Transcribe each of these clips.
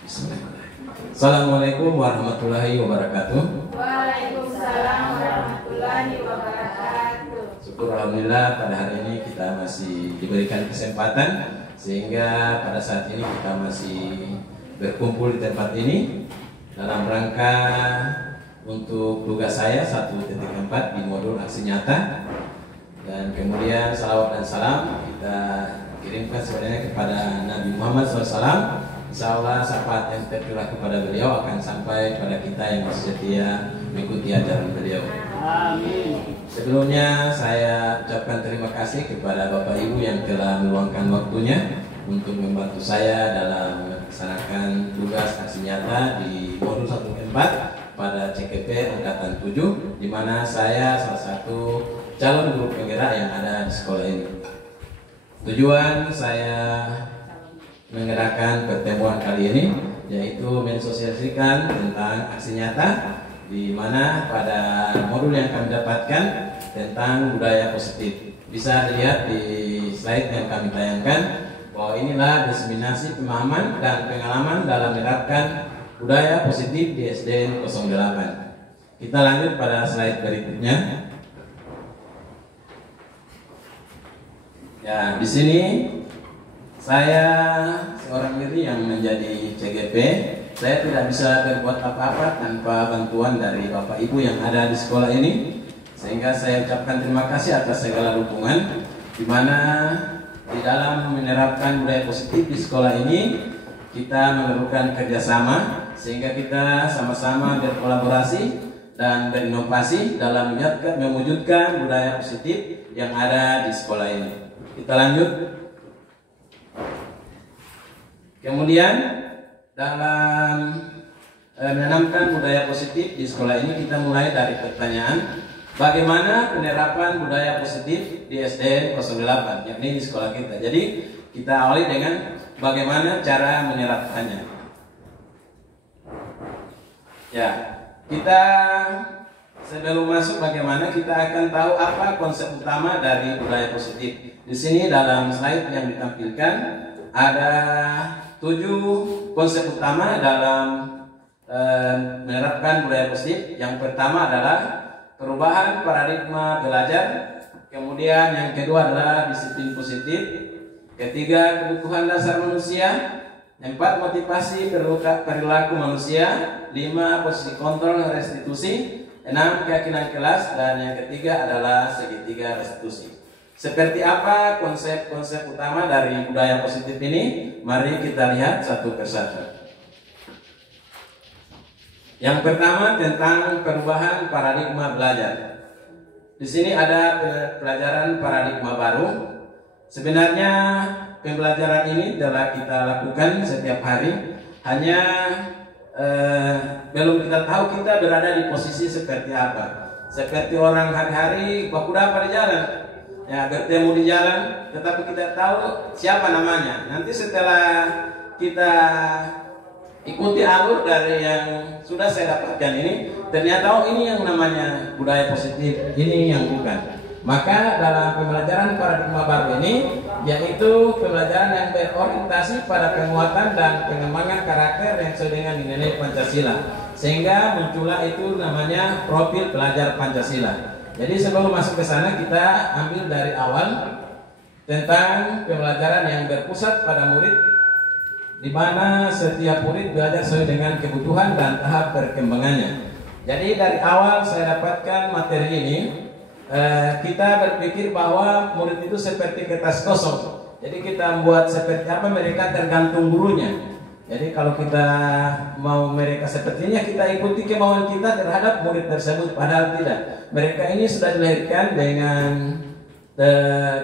Bismillahirrahmanirrahim. Assalamualaikum warahmatullahi wabarakatuh. Waalaikumsalam warahmatullahi wabarakatuh. Syukur alhamdulillah pada hari ini kita masih diberikan kesempatan sehingga pada saat ini kita masih berkumpul di tempat ini dalam rangka untuk tugas saya 1.4 di modul aksi nyata, dan kemudian salawat dan salam kita kirimkan sebenarnya kepada Nabi Muhammad SAW. Insya Allah syafaat yang tercurah kepada beliau akan sampai pada kita yang masih setia mengikuti ajaran beliau. Amin. Sebelumnya saya ucapkan terima kasih kepada Bapak Ibu yang telah meluangkan waktunya untuk membantu saya dalam melaksanakan tugas aksi nyata di modul 1.4 pada CKP Angkatan 7, di mana saya salah satu calon guru penggerak yang ada di sekolah ini. Tujuan saya mengadakan pertemuan kali ini yaitu mensosialisasikan tentang aksi nyata, di mana pada modul yang kami dapatkan tentang budaya positif. Bisa dilihat di slide yang kami tayangkan bahwa inilah diseminasi pemahaman dan pengalaman dalam menerapkan budaya positif di SDN 08. Kita lanjut pada slide berikutnya. Ya, di sini saya seorang diri yang menjadi CGP. Saya tidak bisa berbuat apa-apa tanpa bantuan dari Bapak Ibu yang ada di sekolah ini, sehingga saya ucapkan terima kasih atas segala dukungan, di mana di dalam menerapkan budaya positif di sekolah ini kita memerlukan kerjasama, sehingga kita sama-sama berkolaborasi dan berinovasi dalam mewujudkan budaya positif yang ada di sekolah ini. Kita lanjut. Kemudian dalam menanamkan budaya positif di sekolah ini kita mulai dari pertanyaan bagaimana penerapan budaya positif di SDN 08, yakni di sekolah kita. Jadi kita awali dengan bagaimana cara menerapkannya. Ya, kita sebelum masuk bagaimana kita akan tahu apa konsep utama dari budaya positif. Di sini dalam slide yang ditampilkan ada 7 konsep utama dalam menerapkan budaya positif. Yang pertama adalah perubahan paradigma belajar, kemudian yang kedua adalah disiplin positif, ketiga kebutuhan dasar manusia, 4 motivasi perilaku manusia, 5 posisi kontrol restitusi, 6 keyakinan kelas, dan yang ketiga adalah segitiga restitusi. Seperti apa konsep-konsep utama dari budaya positif ini? Mari kita lihat satu persatu. Yang pertama tentang perubahan paradigma belajar. Di sini ada pelajaran paradigma baru. Sebenarnya pembelajaran ini telah kita lakukan setiap hari. Hanya belum kita tahu kita berada di posisi seperti apa. Seperti orang hari-hari baku apa di jalan. Ya, bertemu di jalan, tetapi kita tahu siapa namanya. Nanti setelah kita ikuti alur dari yang sudah saya dapatkan ini, ternyata oh ini yang namanya budaya positif, ini yang bukan. Maka dalam pembelajaran paradigma baru ini, yaitu pembelajaran yang berorientasi pada penguatan dan pengembangan karakter yang sesuai dengan nilai Pancasila, sehingga muncullah itu namanya profil pelajar Pancasila. Jadi sebelum masuk ke sana kita ambil dari awal tentang pembelajaran yang berpusat pada murid, di mana setiap murid belajar sesuai dengan kebutuhan dan tahap perkembangannya. Jadi dari awal saya dapatkan materi ini, kita berpikir bahwa murid itu seperti kertas kosong. Jadi kita membuat seperti apa mereka tergantung gurunya. Jadi kalau kita mau mereka sepertinya, kita ikuti kemauan kita terhadap murid tersebut, padahal tidak. Mereka ini sudah dilahirkan dengan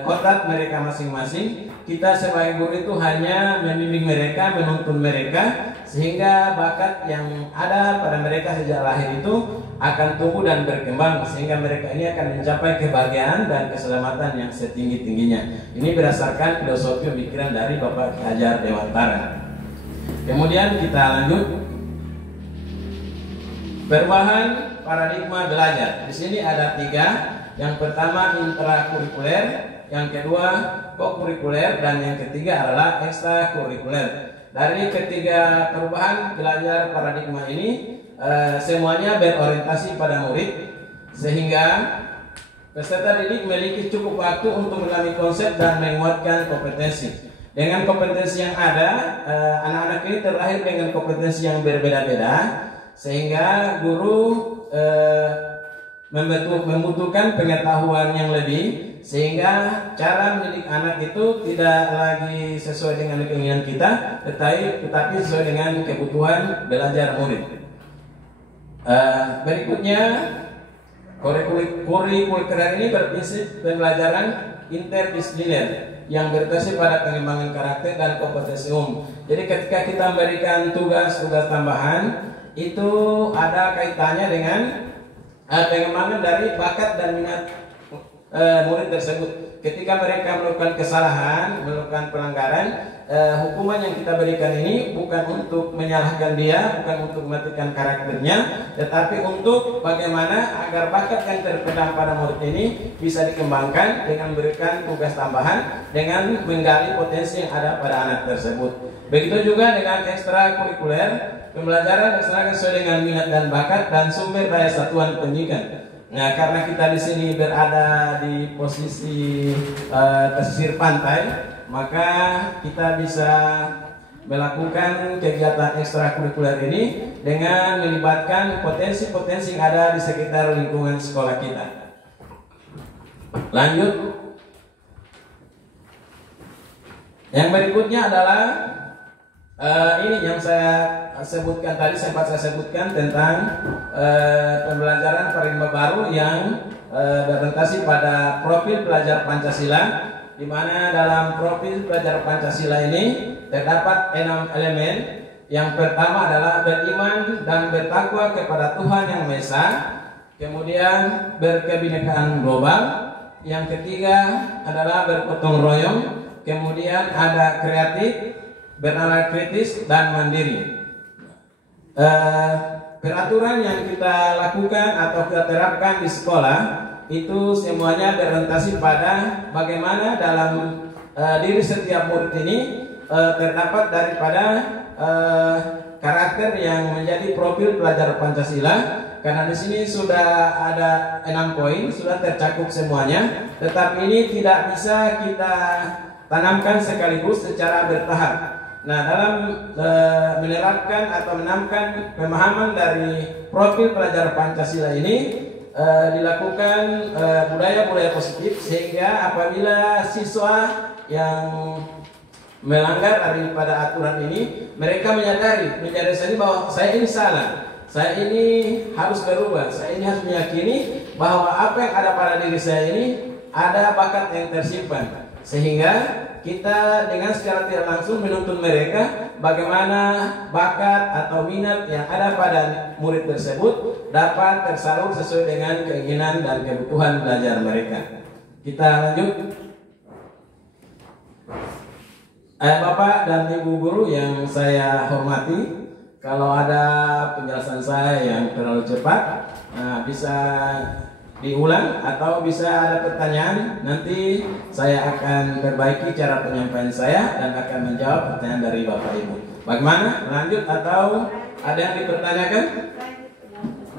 kotak mereka masing-masing. Kita sebagai guru itu hanya membimbing mereka, menuntun mereka, sehingga bakat yang ada pada mereka sejak lahir itu akan tumbuh dan berkembang, sehingga mereka ini akan mencapai kebahagiaan dan keselamatan yang setinggi-tingginya. Ini berdasarkan filosofi pemikiran dari Bapak Ki Hajar Dewantara. Kemudian kita lanjut, perubahan paradigma belajar. Di sini ada 3. Yang pertama intrakurikuler, yang kedua kokurikuler, dan yang ketiga adalah ekstrakurikuler. Dari ketiga perubahan belajar paradigma ini semuanya berorientasi pada murid, sehingga peserta didik memiliki cukup waktu untuk mendalami konsep dan menguatkan kompetensi. Dengan kompetensi yang ada, anak-anak ini terlahir dengan kompetensi yang berbeda-beda, sehingga guru membutuhkan pengetahuan yang lebih, sehingga cara mendidik anak itu tidak lagi sesuai dengan keinginan kita, tetapi sesuai dengan kebutuhan belajar murid. Berikutnya, kurikuler ini berprinsip pembelajaran interdisipliner yang berbasis pada pengembangan karakter dan kompetensi umum. Jadi ketika kita memberikan tugas tambahan, itu ada kaitannya dengan pengembangan dari bakat dan minat murid tersebut. Ketika mereka melakukan kesalahan, melakukan pelanggaran, hukuman yang kita berikan ini bukan untuk menyalahkan dia, bukan untuk mematikan karakternya, tetapi untuk bagaimana agar bakat yang terpendam pada murid ini bisa dikembangkan dengan memberikan tugas tambahan, dengan menggali potensi yang ada pada anak tersebut. Begitu juga dengan ekstrakurikuler, pembelajaran dilaksanakan sesuai dengan minat dan bakat dan sumber daya satuan pendidikan. Nah, karena kita di sini berada di posisi pesisir pantai, maka kita bisa melakukan kegiatan ekstrakurikuler ini dengan melibatkan potensi-potensi yang ada di sekitar lingkungan sekolah kita. Lanjut. Yang berikutnya adalah ini yang saya sebutkan tadi, sempat saya sebutkan tentang pembelajaran paradigma baru yang berorientasi pada profil pelajar Pancasila, di mana dalam profil pelajar Pancasila ini terdapat 6 elemen. Yang pertama adalah beriman dan bertakwa kepada Tuhan Yang Maha Esa, kemudian berkebinekaan global, yang ketiga adalah bergotong royong, kemudian ada kreatif, bernalar kritis, dan mandiri. Peraturan yang kita lakukan atau kita terapkan di sekolah itu semuanya berorientasi pada bagaimana dalam diri setiap murid ini terdapat daripada karakter yang menjadi profil pelajar Pancasila. Karena di sini sudah ada 6 poin, sudah tercakup semuanya, tetapi ini tidak bisa kita tanamkan sekaligus secara bertahap. Nah, dalam menerapkan atau menanamkan pemahaman dari profil pelajar Pancasila ini dilakukan budaya-budaya positif, sehingga apabila siswa yang melanggar daripada aturan ini, mereka menyadari bahwa saya ini salah, saya ini harus berubah, saya ini harus meyakini bahwa apa yang ada pada diri saya ini ada bakat yang tersimpan, sehingga kita dengan secara tidak langsung menuntun mereka bagaimana bakat atau minat yang ada pada murid tersebut dapat tersalur sesuai dengan keinginan dan kebutuhan belajar mereka. Kita lanjut. Bapak dan Ibu guru yang saya hormati, kalau ada penjelasan saya yang terlalu cepat, bisa diulang atau bisa ada pertanyaan, nanti saya akan perbaiki cara penyampaian saya dan akan menjawab pertanyaan dari Bapak Ibu. Bagaimana? Lanjut atau ada yang dipertanyakan?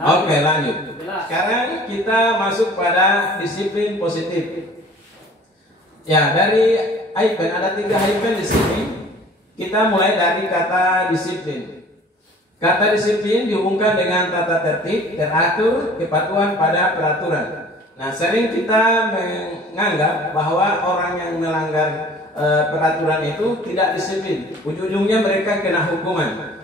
Oke, lanjut. Sekarang kita masuk pada disiplin positif. Ya, dari hyphen ada 3 hyphen di sini. Kita mulai dari kata disiplin. Kata disiplin dihubungkan dengan tata tertib, teratur, kepatuhan pada peraturan. Nah, sering kita menganggap bahwa orang yang melanggar peraturan itu tidak disiplin. Ujung-ujungnya mereka kena hukuman.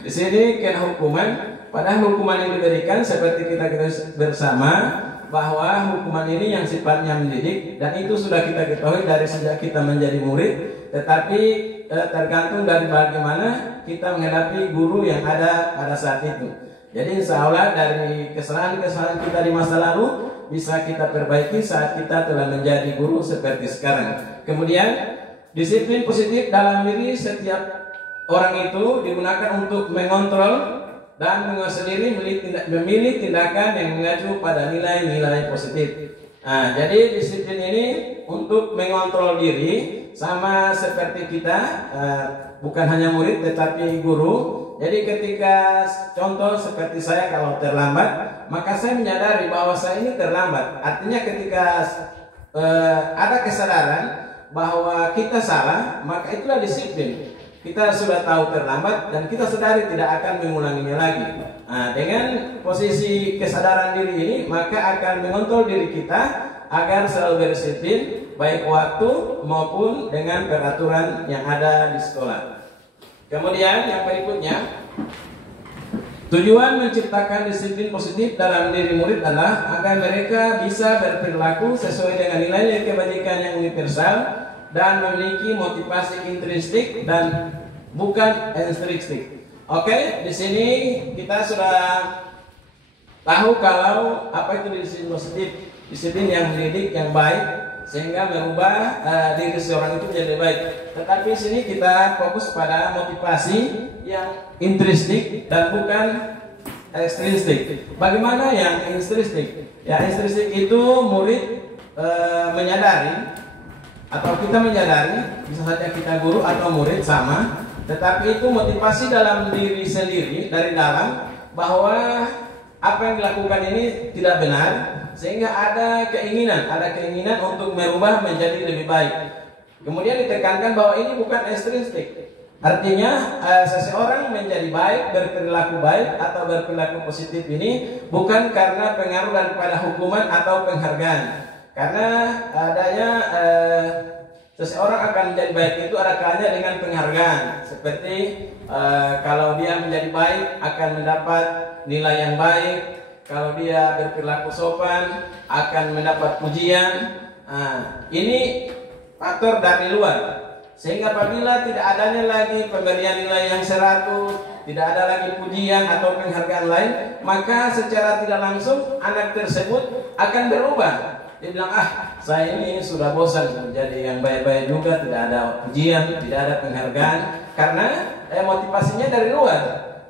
Di sini kena hukuman. Padahal hukuman yang diberikan seperti kita bersama, bahwa hukuman ini yang sifatnya mendidik, dan itu sudah kita ketahui dari sejak kita menjadi murid. Tetapi tergantung dari bagaimana kita menghadapi guru yang ada pada saat itu. Jadi insya Allah dari kesalahan-kesalahan kita di masa lalu bisa kita perbaiki saat kita telah menjadi guru seperti sekarang. Kemudian disiplin positif dalam diri setiap orang itu digunakan untuk mengontrol dan menguasai diri, memilih tindakan yang mengacu pada nilai-nilai positif. Nah, jadi disiplin ini untuk mengontrol diri, sama seperti kita bukan hanya murid tetapi guru. Jadi ketika contoh seperti saya kalau terlambat, maka saya menyadari bahwa saya ini terlambat. Artinya ketika ada kesadaran bahwa kita salah, maka itulah disiplin. Kita sudah tahu terlambat dan kita sadari tidak akan mengulanginya lagi. Nah, dengan posisi kesadaran diri ini, maka akan mengontrol diri kita agar selalu berdisiplin, baik waktu maupun dengan peraturan yang ada di sekolah. Kemudian yang berikutnya, tujuan menciptakan disiplin positif dalam diri murid adalah agar mereka bisa berperilaku sesuai dengan nilai-nilai kebajikan yang universal dan memiliki motivasi intrinsik dan bukan ekstrinsik. Oke, di sini kita sudah tahu kalau apa itu disiplin positif, disiplin yang mendidik yang baik sehingga merubah diri seorang itu menjadi baik. Tetapi di sini kita fokus pada motivasi yang intrinsik dan bukan ekstrinsik. Bagaimana yang intrinsik? Ya, intrinsik itu murid menyadari atau kita menyadari, bisa saja kita guru atau murid sama, tetapi itu motivasi dalam diri sendiri dari dalam bahwa apa yang dilakukan ini tidak benar, sehingga ada keinginan untuk merubah menjadi lebih baik. Kemudian ditekankan bahwa ini bukan ekstrinsik. Artinya seseorang menjadi baik, berperilaku baik atau berperilaku positif ini bukan karena pengaruh daripada hukuman atau penghargaan. Karena adanya seseorang akan menjadi baik itu ada kalanya dengan penghargaan. Seperti kalau dia menjadi baik akan mendapat nilai yang baik. Kalau dia berperilaku sopan akan mendapat pujian. Ini faktor dari luar. Sehingga apabila tidak adanya lagi pemberian nilai yang 100, tidak ada lagi pujian atau penghargaan lain, maka secara tidak langsung anak tersebut akan berubah. Dia bilang, saya ini sudah bosan menjadi yang baik-baik juga, tidak ada pujian, tidak ada penghargaan, karena motivasinya dari luar,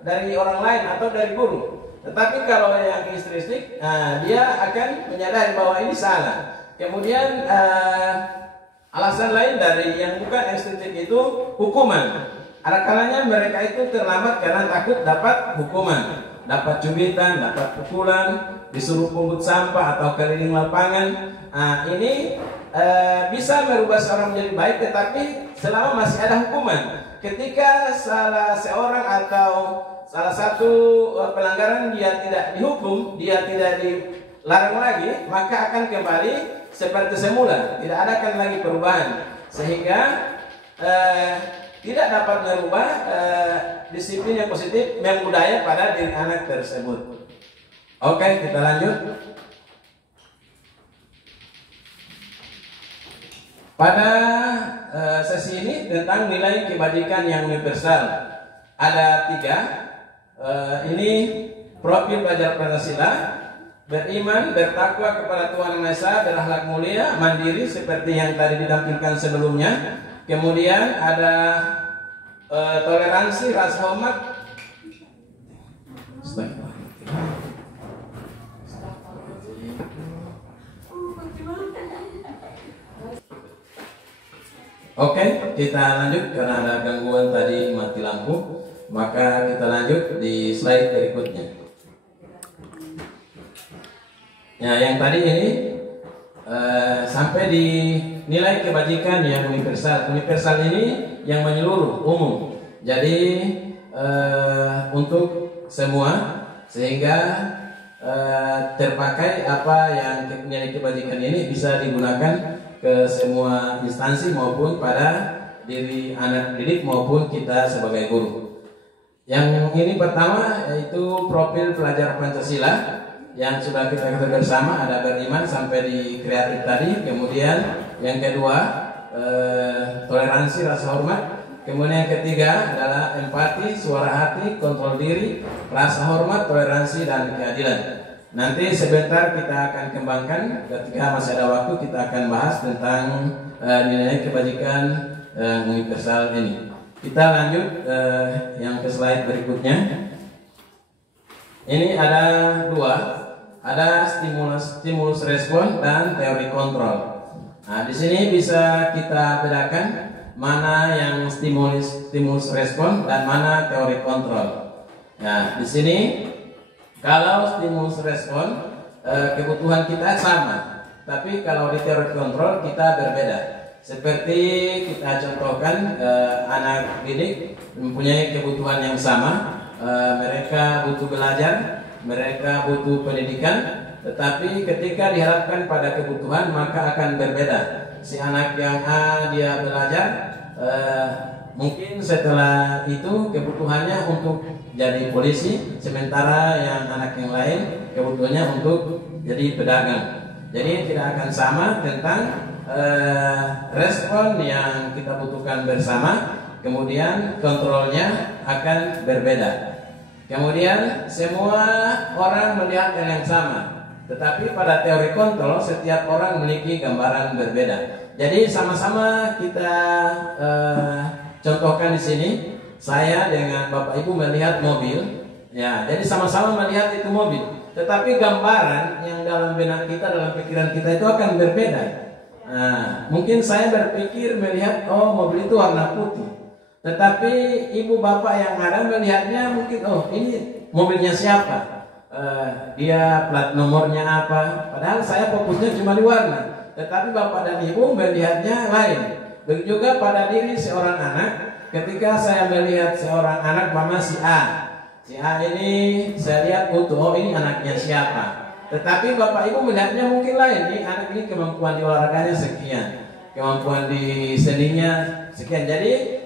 dari orang lain atau dari guru. Tetapi kalau yang intrinsik, dia akan menyadari bahwa ini salah. Kemudian alasan lain dari yang bukan intrinsik itu hukuman. Ada kalanya mereka itu terlambat karena takut dapat hukuman, dapat cubitan, dapat pukulan, disuruh pungut sampah atau keliling lapangan. Ini bisa merubah seorang menjadi baik, tetapi selama masih ada hukuman. Ketika salah seorang atau salah satu pelanggaran dia tidak dihukum, dia tidak dilarang lagi, maka akan kembali seperti semula, tidak ada akan lagi perubahan, sehingga tidak dapat merubah disiplin yang positif yang budaya pada diri anak tersebut. Oke, kita lanjut. Pada sesi ini tentang nilai kebajikan yang universal ada 3. Ini profil pelajar Pancasila: beriman, bertakwa kepada Tuhan Yang Maha Esa, berakhlak mulia, mandiri seperti yang tadi ditampilkan sebelumnya. Kemudian ada toleransi, rasa hormat. Oke, kita lanjut karena ada gangguan tadi mati lampu. Maka kita lanjut di slide berikutnya. Ya, yang tadi ini sampai di nilai kebajikan yang universal. Universal ini yang menyeluruh, umum. Jadi untuk semua, sehingga terpakai apa yang nilai kebajikan ini bisa digunakan ke semua instansi maupun pada diri anak didik maupun kita sebagai guru. Yang ini pertama yaitu profil pelajar Pancasila yang sudah kita ketahui bersama, ada beriman sampai di kreatif tadi. Kemudian yang kedua toleransi, rasa hormat. Kemudian yang ketiga adalah empati, suara hati, kontrol diri, rasa hormat, toleransi, dan keadilan. Nanti sebentar kita akan kembangkan, ketika masih ada waktu kita akan bahas tentang nilai kebajikan universal ini. Kita lanjut yang ke slide berikutnya. Ini ada 2, ada stimulus respon dan teori kontrol. Nah, di sini bisa kita bedakan mana yang stimulus respon dan mana teori kontrol. Nah, di sini kalau stimulus respon kebutuhan kita sama, tapi kalau di teori kontrol kita berbeda. Seperti kita contohkan anak didik mempunyai kebutuhan yang sama, mereka butuh belajar, mereka butuh pendidikan, tetapi ketika diharapkan pada kebutuhan maka akan berbeda. Si anak yang A dia belajar, mungkin setelah itu kebutuhannya untuk jadi polisi, sementara yang anak yang lain kebutuhannya untuk jadi pedagang. Jadi tidak akan sama tentang respon yang kita butuhkan bersama, kemudian kontrolnya akan berbeda. Kemudian semua orang melihat yang sama, tetapi pada teori kontrol setiap orang memiliki gambaran berbeda. Jadi sama-sama kita contohkan di sini, saya dengan Bapak Ibu melihat mobil, ya, jadi sama-sama melihat itu mobil, tetapi gambaran yang dalam benak kita, dalam pikiran kita itu akan berbeda. Nah, mungkin saya berpikir melihat, oh mobil itu warna putih, tetapi ibu bapak yang ada melihatnya mungkin, oh ini mobilnya siapa, dia plat nomornya apa, padahal saya fokusnya cuma di warna, tetapi bapak dan ibu melihatnya lain. Begitu juga pada diri seorang anak, ketika saya melihat seorang anak, mama si A ini saya lihat utuh, oh ini anaknya siapa. Tetapi bapak ibu melihatnya mungkin lain, nih anak ini kemampuan di olahraganya sekian, kemampuan di seninya sekian. Jadi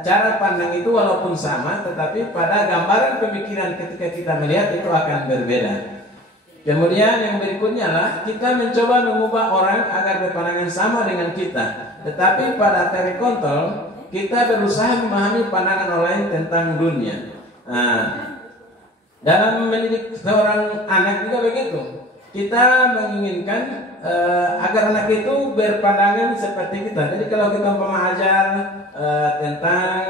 cara pandang itu walaupun sama, tetapi pada gambaran pemikiran ketika kita melihat itu akan berbeda. Kemudian yang berikutnya lah, kita mencoba mengubah orang agar berpandangan sama dengan kita. Tetapi pada teori kontrol kita berusaha memahami pandangan orang lain tentang dunia. Nah, dalam mendidik seorang anak juga begitu. Kita menginginkan agar anak itu berpandangan seperti kita. Jadi kalau kita mengajar tentang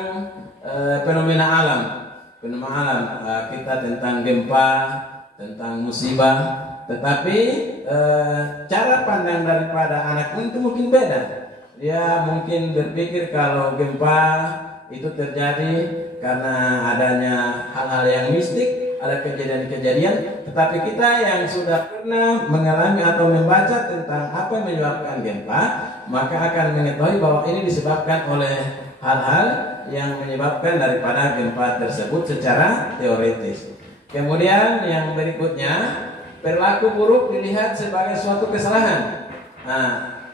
fenomena alam, kita tentang gempa, tentang musibah, tetapi cara pandang daripada anak itu mungkin beda. Dia mungkin berpikir kalau gempa itu terjadi karena adanya hal-hal yang mistik, ada kejadian-kejadian, tetapi kita yang sudah pernah mengalami atau membaca tentang apa yang menyebabkan gempa, maka akan mengetahui bahwa ini disebabkan oleh hal-hal yang menyebabkan daripada gempa tersebut secara teoritis. Kemudian yang berikutnya, perilaku buruk dilihat sebagai suatu kesalahan. Nah,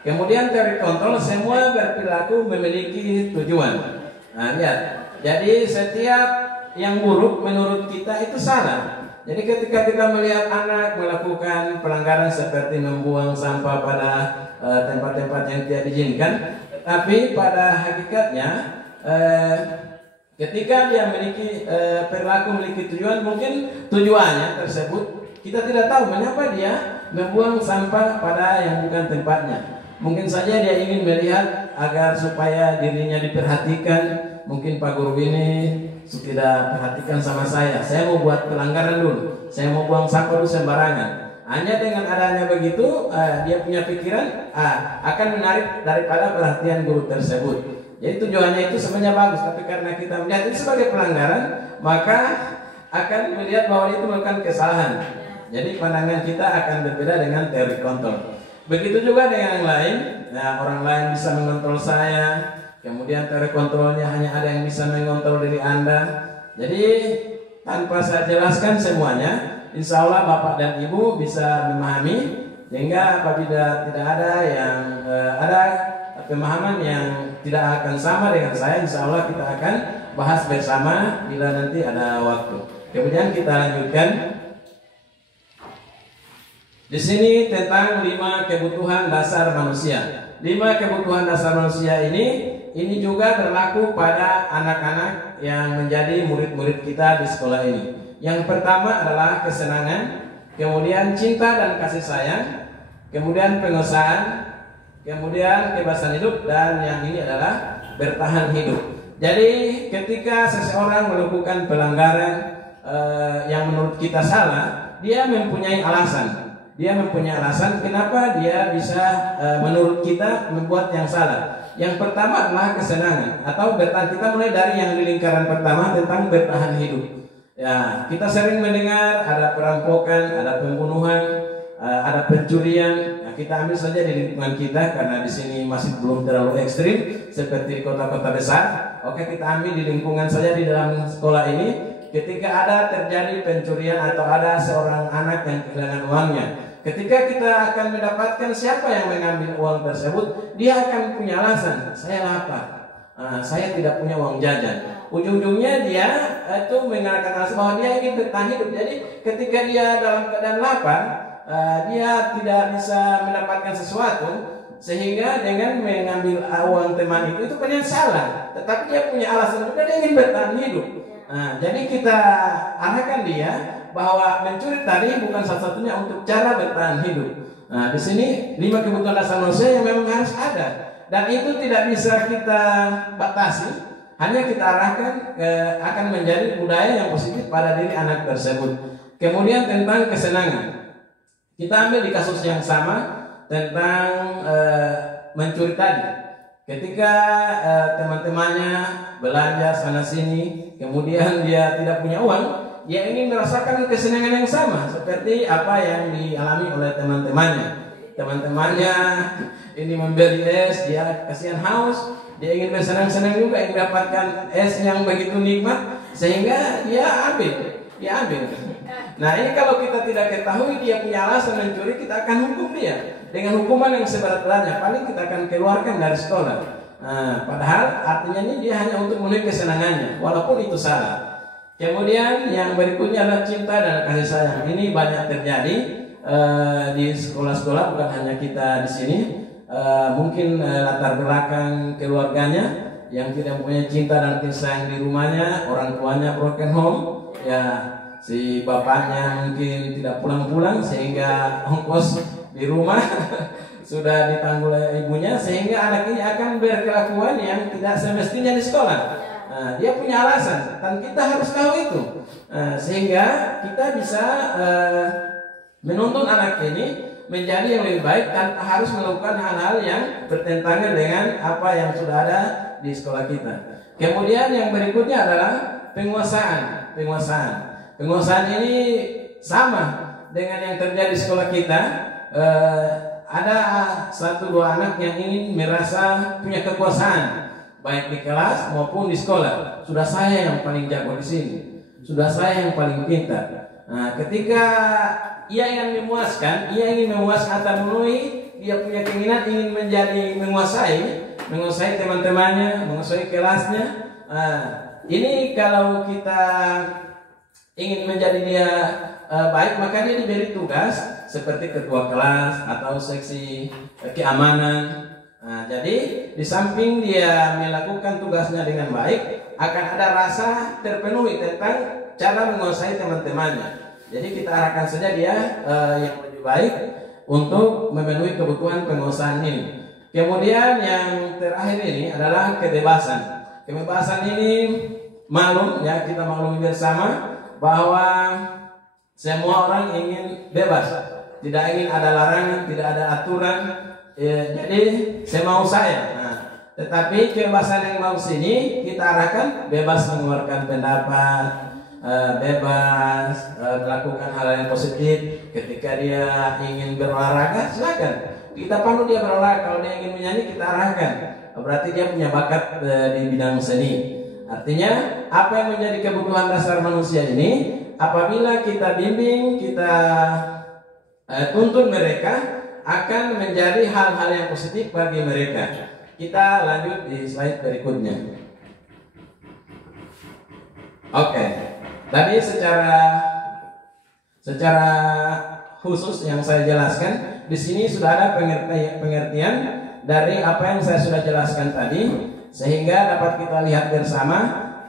kemudian teori kontrol, semua berperilaku memiliki tujuan. Nah, lihat. Jadi setiap yang buruk menurut kita itu salah. Jadi ketika kita melihat anak melakukan pelanggaran seperti membuang sampah pada tempat-tempat yang tidak diizinkan, tapi pada hakikatnya ketika dia memiliki perilaku memiliki tujuan, mungkin tujuannya tersebut kita tidak tahu mengapa dia membuang sampah pada yang bukan tempatnya. Mungkin saja dia ingin melihat agar supaya dirinya diperhatikan. Mungkin Pak Guru ini tidak perhatikan sama saya mau buat pelanggaran dulu, saya mau buang sampah dulu sembarangan. Hanya dengan adanya begitu, dia punya pikiran akan menarik daripada perhatian guru tersebut. Jadi tujuannya itu sebenarnya bagus, tapi karena kita melihat itu sebagai pelanggaran, maka akan melihat bahwa itu merupakan kesalahan. Jadi pandangan kita akan berbeda dengan teori kontrol. Begitu juga dengan yang lain. Nah, orang lain bisa mengontrol saya, kemudian teori kontrolnya hanya ada yang bisa mengontrol diri Anda. Jadi tanpa saya jelaskan semuanya, insya Allah Bapak dan Ibu bisa memahami, sehingga apabila tidak ada yang ada pemahaman yang tidak akan sama dengan saya, insya Allah kita akan bahas bersama bila nanti ada waktu. Kemudian kita lanjutkan. Di sini tentang 5 kebutuhan dasar manusia. 5 kebutuhan dasar manusia ini juga berlaku pada anak-anak yang menjadi murid-murid kita di sekolah ini. Yang pertama adalah kesenangan, kemudian cinta dan kasih sayang, kemudian penguasaan, kemudian kebebasan hidup, dan yang ini adalah bertahan hidup. Jadi ketika seseorang melakukan pelanggaran yang menurut kita salah, dia mempunyai alasan. Dia mempunyai alasan kenapa dia bisa menurut kita membuat yang salah. Yang pertama adalah kesenangan atau bertahan. Kita mulai dari yang di lingkaran pertama tentang bertahan hidup. Ya, kita sering mendengar ada perampokan, ada pembunuhan, ada pencurian. Nah, kita ambil saja di lingkungan kita karena di sini masih belum terlalu ekstrim seperti di kota-kota besar. Oke, kita ambil di lingkungan saja di dalam sekolah ini. Ketika ada terjadi pencurian atau ada seorang anak yang kehilangan uangnya, ketika kita akan mendapatkan siapa yang mengambil uang tersebut, dia akan punya alasan, saya lapar, saya tidak punya uang jajan. Ujung-ujungnya dia itu mengarahkan alasan bahwa dia ingin bertahan hidup. Jadi ketika dia dalam keadaan lapar, dia tidak bisa mendapatkan sesuatu, sehingga dengan mengambil uang teman itu kan yang salah. Tetapi dia punya alasan juga, dia ingin bertahan hidup. Jadi kita arahkan dia bahwa mencuri tadi bukan satu-satunya untuk cara bertahan hidup. Nah, di sini 5 kebutuhan dasar manusia yang memang harus ada, dan itu tidak bisa kita batasi. Hanya kita arahkan akan menjadi budaya yang positif pada diri anak tersebut. Kemudian tentang kesenangan, kita ambil di kasus yang sama tentang mencuri tadi. Ketika teman-temannya belanja sana sini, kemudian dia tidak punya uang, dia ingin merasakan kesenangan yang sama seperti apa yang dialami oleh teman-temannya. Teman-temannya ini membeli es, dia kasihan haus, dia ingin bersenang-senang juga, ingin mendapatkan es yang begitu nikmat, sehingga dia ambil. Nah, ini kalau kita tidak ketahui dia punya alasan mencuri, kita akan hukum dia dengan hukuman yang seberat-beratnya. Paling kita akan keluarkan dari sekolah. Nah, padahal artinya ini dia hanya untuk memenuhi kesenangannya, walaupun itu salah. Kemudian yang berikutnya adalah cinta dan kasih sayang. Ini banyak terjadi di sekolah-sekolah, bukan hanya kita di sini. Mungkin latar belakang keluarganya yang tidak mempunyai cinta dan kasih sayang di rumahnya, orang tuanya broken home, ya si bapaknya mungkin tidak pulang-pulang sehingga ongkos di rumah sudah ditanggung oleh ibunya, sehingga anak ini akan berkelakuan yang tidak semestinya di sekolah. Dia punya alasan dan kita harus tahu itu, sehingga kita bisa menuntun anak ini menjadi yang lebih baik tanpa harus melakukan hal-hal yang bertentangan dengan apa yang sudah ada di sekolah kita. Kemudian yang berikutnya adalah penguasaan. Penguasaan ini sama dengan yang terjadi di sekolah kita. Ada 1-2 anak yang ingin merasa punya kekuasaan, baik di kelas maupun di sekolah. Sudah saya yang paling jago di sini, sudah saya yang paling pintar. Nah, ketika ia ingin memuaskan atau memenuhi, dia punya keinginan ingin menjadi menguasai teman-temannya, menguasai kelasnya. Ini kalau kita ingin menjadi dia baik, maka dia diberi tugas seperti ketua kelas atau seksi keamanan. Nah, jadi di samping dia melakukan tugasnya dengan baik, akan ada rasa terpenuhi tentang cara menguasai teman-temannya. Jadi kita arahkan saja dia yang lebih baik untuk memenuhi kebutuhan penguasaan ini. Kemudian yang terakhir ini adalah kebebasan. Kebebasan ini maklum ya, kita maklumi bersama bahwa semua orang ingin bebas, tidak ingin ada larangan, tidak ada aturan. Jadi semau saya. Nah, tetapi kebebasan yang mau sini kita arahkan bebas mengeluarkan pendapat, bebas melakukan hal yang positif. Ketika dia ingin berolahraga, silakan kita pandu dia berolahraga. Kalau dia ingin menyanyi, kita arahkan. Berarti dia punya bakat di bidang seni. Artinya apa yang menjadi kebutuhan dasar manusia ini, apabila kita bimbing, kita tuntun mereka, akan menjadi hal-hal yang positif bagi mereka. Kita lanjut di slide berikutnya. Oke. Tadi secara khusus yang saya jelaskan, di sini sudah ada pengertian dari apa yang saya sudah jelaskan tadi, sehingga dapat kita lihat bersama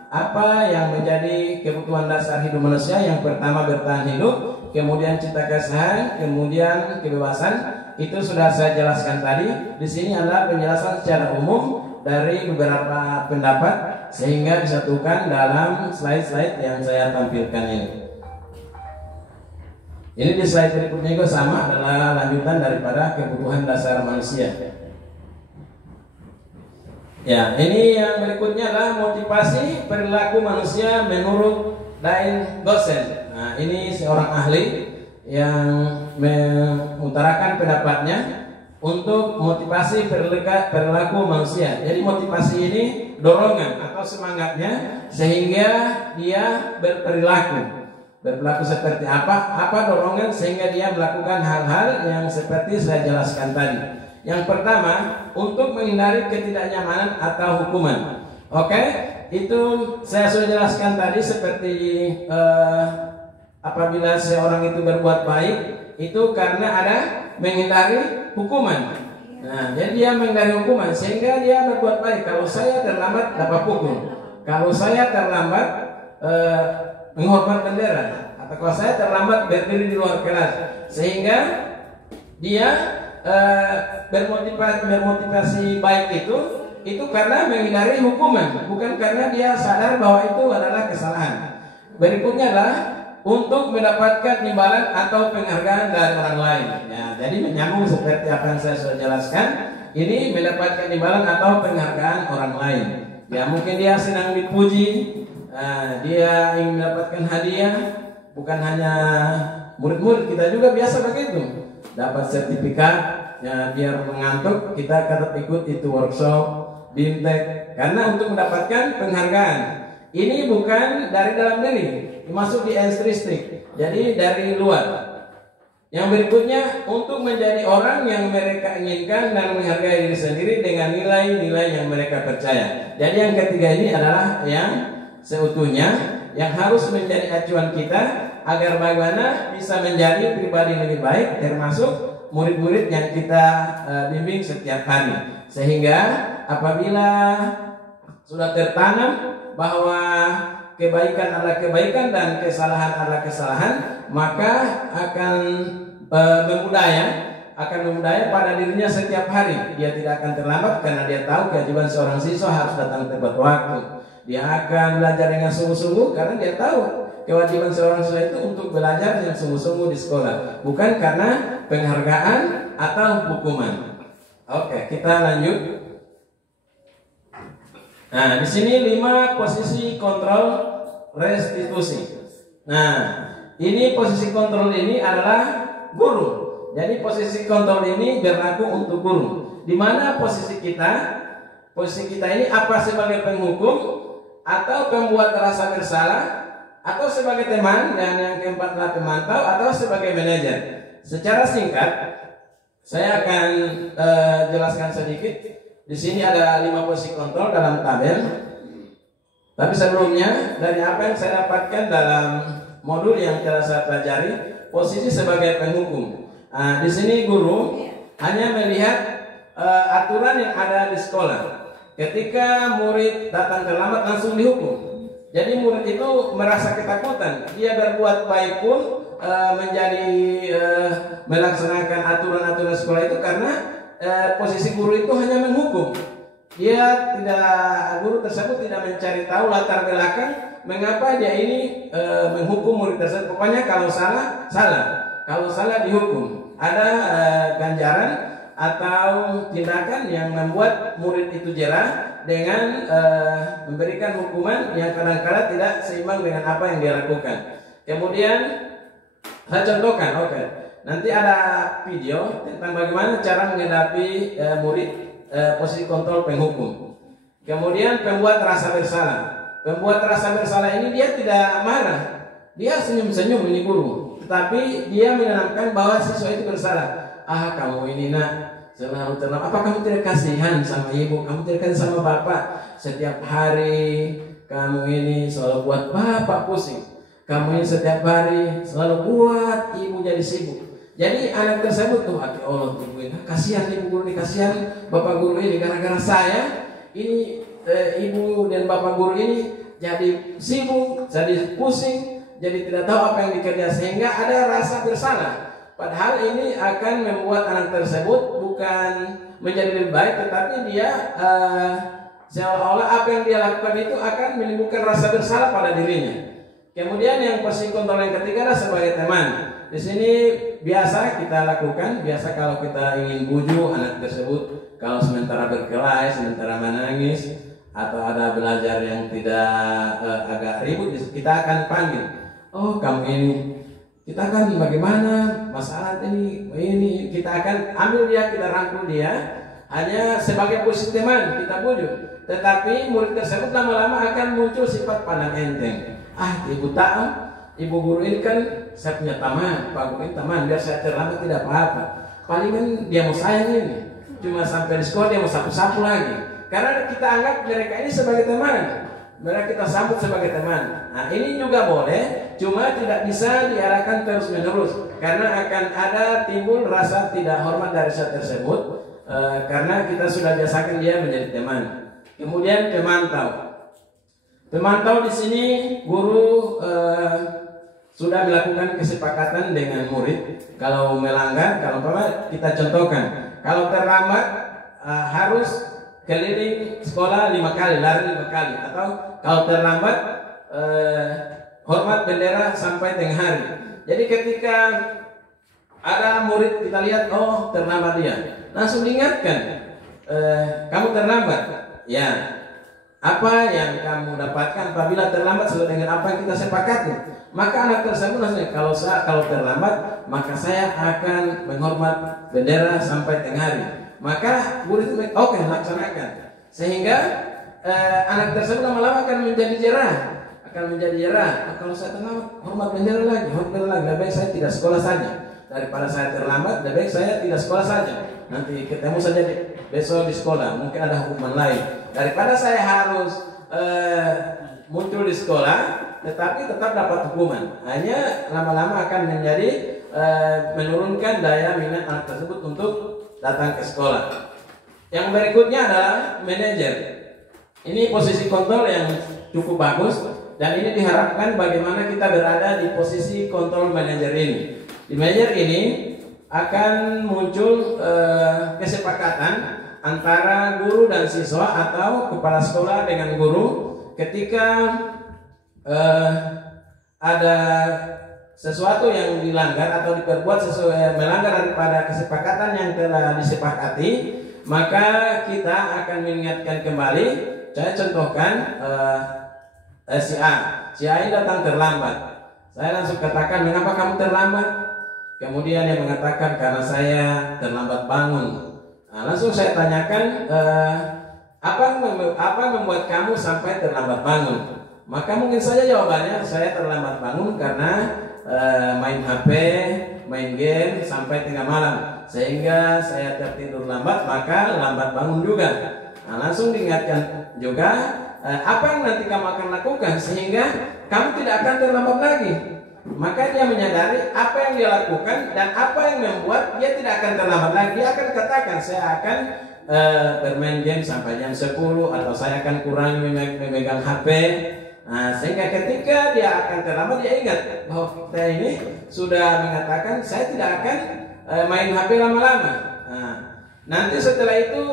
apa yang menjadi kebutuhan dasar hidup manusia. Yang pertama bertahan hidup, kemudian cinta kasih, kemudian kebebasan. Itu sudah saya jelaskan tadi. Di sini adalah penjelasan secara umum dari beberapa pendapat, sehingga disatukan dalam slide-slide yang saya tampilkan ini. Ini di slide berikutnya juga sama, adalah lanjutan daripada kebutuhan dasar manusia. Ya, ini yang berikutnya adalah motivasi perilaku manusia menurut Dain Gosen. Nah, ini seorang ahli yang mengutarakan pendapatnya untuk motivasi perilaku manusia. Jadi motivasi ini dorongan atau semangatnya sehingga dia berperilaku seperti apa dorongan sehingga dia melakukan hal-hal yang seperti saya jelaskan tadi. Yang pertama, untuk menghindari ketidaknyamanan atau hukuman. Oke, itu saya sudah jelaskan tadi seperti apabila seorang itu berbuat baik itu karena ada menghindari hukuman. Nah, jadi dia menghindari hukuman sehingga dia berbuat baik. Kalau saya terlambat dapat pukul. Kalau saya terlambat menghormat bendera, atau kalau saya terlambat berdiri di luar kelas, sehingga dia bermotivasi baik itu karena menghindari hukuman, bukan karena dia sadar bahwa itu adalah kesalahan. Berikutnya adalah untuk mendapatkan imbalan atau penghargaan dari orang lain. Ya, jadi menyambung seperti apa yang saya sudah jelaskan. Ini mendapatkan imbalan atau penghargaan orang lain. Ya, mungkin dia senang dipuji, dia ingin mendapatkan hadiah. Bukan hanya murid-murid, kita juga biasa begitu. Dapat sertifikat, ya, biar mengantuk kita tetap ikut itu workshop, BIMTEK, karena untuk mendapatkan penghargaan. Ini bukan dari dalam diri, masuk di ekstristik, jadi dari luar. Yang berikutnya, untuk menjadi orang yang mereka inginkan dan menghargai diri sendiri dengan nilai-nilai yang mereka percaya. Jadi yang ketiga ini adalah yang seutuhnya, yang harus menjadi acuan kita agar bagaimana bisa menjadi pribadi lebih baik, termasuk murid-murid yang kita bimbing setiap hari. Sehingga apabila sudah tertanam bahwa kebaikan adalah kebaikan dan kesalahan adalah kesalahan, maka akan memudaya pada dirinya setiap hari. Dia tidak akan terlambat karena dia tahu kewajiban seorang siswa harus datang tepat waktu. Dia akan belajar dengan sungguh-sungguh karena dia tahu kewajiban seorang siswa itu untuk belajar yang sungguh-sungguh di sekolah, bukan karena penghargaan atau hukuman. Oke, kita lanjut. Nah, di sini 5 posisi kontrol restitusi. Nah, ini posisi kontrol ini adalah guru. Jadi posisi kontrol ini berlaku untuk guru. Di mana posisi kita? Posisi kita ini apa sebagai penghukum, atau pembuat rasa bersalah, atau sebagai teman, dan yang keempat adalah pemantau, atau sebagai manajer. Secara singkat, saya akan jelaskan sedikit. Di sini ada 5 posisi kontrol dalam tabel. Tapi sebelumnya, dari apa yang saya dapatkan dalam modul yang telah saya pelajari, posisi sebagai penghukum. Di sini guru hanya melihat aturan yang ada di sekolah. Ketika murid datang terlambat langsung dihukum. Jadi murid itu merasa ketakutan. Dia berbuat baik pun menjadi melaksanakan aturan-aturan sekolah itu karena posisi guru itu hanya menghukum. Guru tersebut tidak mencari tahu latar belakang mengapa dia ini menghukum murid tersebut. Pokoknya kalau salah, salah. Kalau salah dihukum. Ada ganjaran atau tindakan yang membuat murid itu jerah dengan memberikan hukuman yang kadang-kadang tidak seimbang dengan apa yang dia lakukan. Kemudian saya contohkan, nanti ada video tentang bagaimana cara menghadapi murid posisi kontrol penghukum. Kemudian pembuat rasa bersalah. Pembuat rasa bersalah ini dia tidak marah, dia senyum-senyum ini guru, tetapi dia menanamkan bahwa siswa itu bersalah. Kamu ini nak selalu tenang. Apa kamu tidak kasihan sama ibu? Kamu tidak kasihan sama bapak? Setiap hari kamu ini selalu buat bapak pusing. Kamu ini setiap hari selalu buat ibu jadi sibuk. Jadi anak tersebut tuh, Allah tungguin, kasihan ibu guru ini, kasihan bapak guru ini, gara-gara saya ini ibu dan bapak guru ini jadi sibuk, jadi pusing, jadi tidak tahu apa yang dikerja, sehingga ada rasa bersalah. Padahal ini akan membuat anak tersebut bukan menjadi lebih baik, tetapi dia seolah-olah apa yang dia lakukan itu akan menimbulkan rasa bersalah pada dirinya. Kemudian yang posisi kontrol yang ketiga adalah sebagai teman. Di sini biasa kita lakukan, biasa kalau kita ingin bujuk anak tersebut, kalau sementara berkelahi, sementara menangis, atau ada belajar yang tidak agak ribut, kita akan panggil, oh kamu ini, kita akan bagaimana masalah ini, kita akan ambil dia, kita rangkul dia, hanya sebagai posisi teman kita bujuk. Tetapi murid tersebut lama-lama akan muncul sifat pandang enteng. Ibu tahu, ibu guru ini kan saya punya teman, pak guru ini teman, biar saya terlambat tidak apa-apa. Palingan dia mau sayang ini, cuma sampai di sekolah dia mau sapu-sapu lagi. Karena kita anggap mereka ini sebagai teman, mereka kita sambut sebagai teman. Nah ini juga boleh, cuma tidak bisa diarahkan terus menerus, karena akan ada timbul rasa tidak hormat dari saat tersebut, karena kita sudah biasakan dia menjadi teman. Kemudian pemantau. Pemantau di sini guru sudah melakukan kesepakatan dengan murid. Kalau melanggar, kalau kita contohkan, kalau terlambat harus keliling sekolah 5 kali, lari 5 kali, atau kalau terlambat hormat bendera sampai tengah hari. Jadi ketika ada murid kita lihat, oh terlambat dia, langsung diingatkan, kamu terlambat, ya. Apa yang kamu dapatkan apabila terlambat sesuai dengan apa yang kita sepakati? Maka anak tersebut langsung, kalau terlambat, maka saya akan menghormat bendera sampai tengah hari. Maka murid itu oke, laksanakan. Sehingga anak tersebut lama-lama akan menjadi jerah. Kalau saya terlambat, hormat bendera lagi. Lebih baik saya tidak sekolah saja. Daripada saya terlambat, lebih baik saya tidak sekolah saja. Nanti ketemu saja besok di sekolah, mungkin ada hukuman lain. Daripada saya harus muncul di sekolah, tetapi tetap dapat hukuman. Hanya lama-lama akan menjadi menurunkan daya minat anak tersebut untuk datang ke sekolah. Yang berikutnya adalah manajer. Ini posisi kontrol yang cukup bagus, dan ini diharapkan bagaimana kita berada di posisi kontrol manajer ini. Di manajer ini akan muncul kesepakatan antara guru dan siswa atau kepala sekolah dengan guru ketika ada sesuatu yang dilanggar atau diperbuat sesuai melanggar daripada kesepakatan yang telah disepakati, maka kita akan mengingatkan kembali. Saya contohkan si A ini datang terlambat. Saya langsung katakan, mengapa kamu terlambat? Kemudian dia mengatakan, karena saya terlambat bangun. Nah, langsung saya tanyakan, apa membuat kamu sampai terlambat bangun? Maka mungkin saja jawabannya, saya terlambat bangun karena main HP, main game sampai tengah malam, sehingga saya tertidur lambat, maka lambat bangun juga. Nah, langsung diingatkan juga, apa yang nanti kamu akan lakukan sehingga kamu tidak akan terlambat lagi. Maka dia menyadari apa yang dia lakukan dan apa yang membuat dia tidak akan terlambat lagi. Dia akan katakan, saya akan bermain game sampai jam 10, atau saya akan kurangi memegang HP. Nah, sehingga ketika dia akan terlambat, dia ingat bahwa kita ini sudah mengatakan saya tidak akan main HP lama-lama. Nah, nanti setelah itu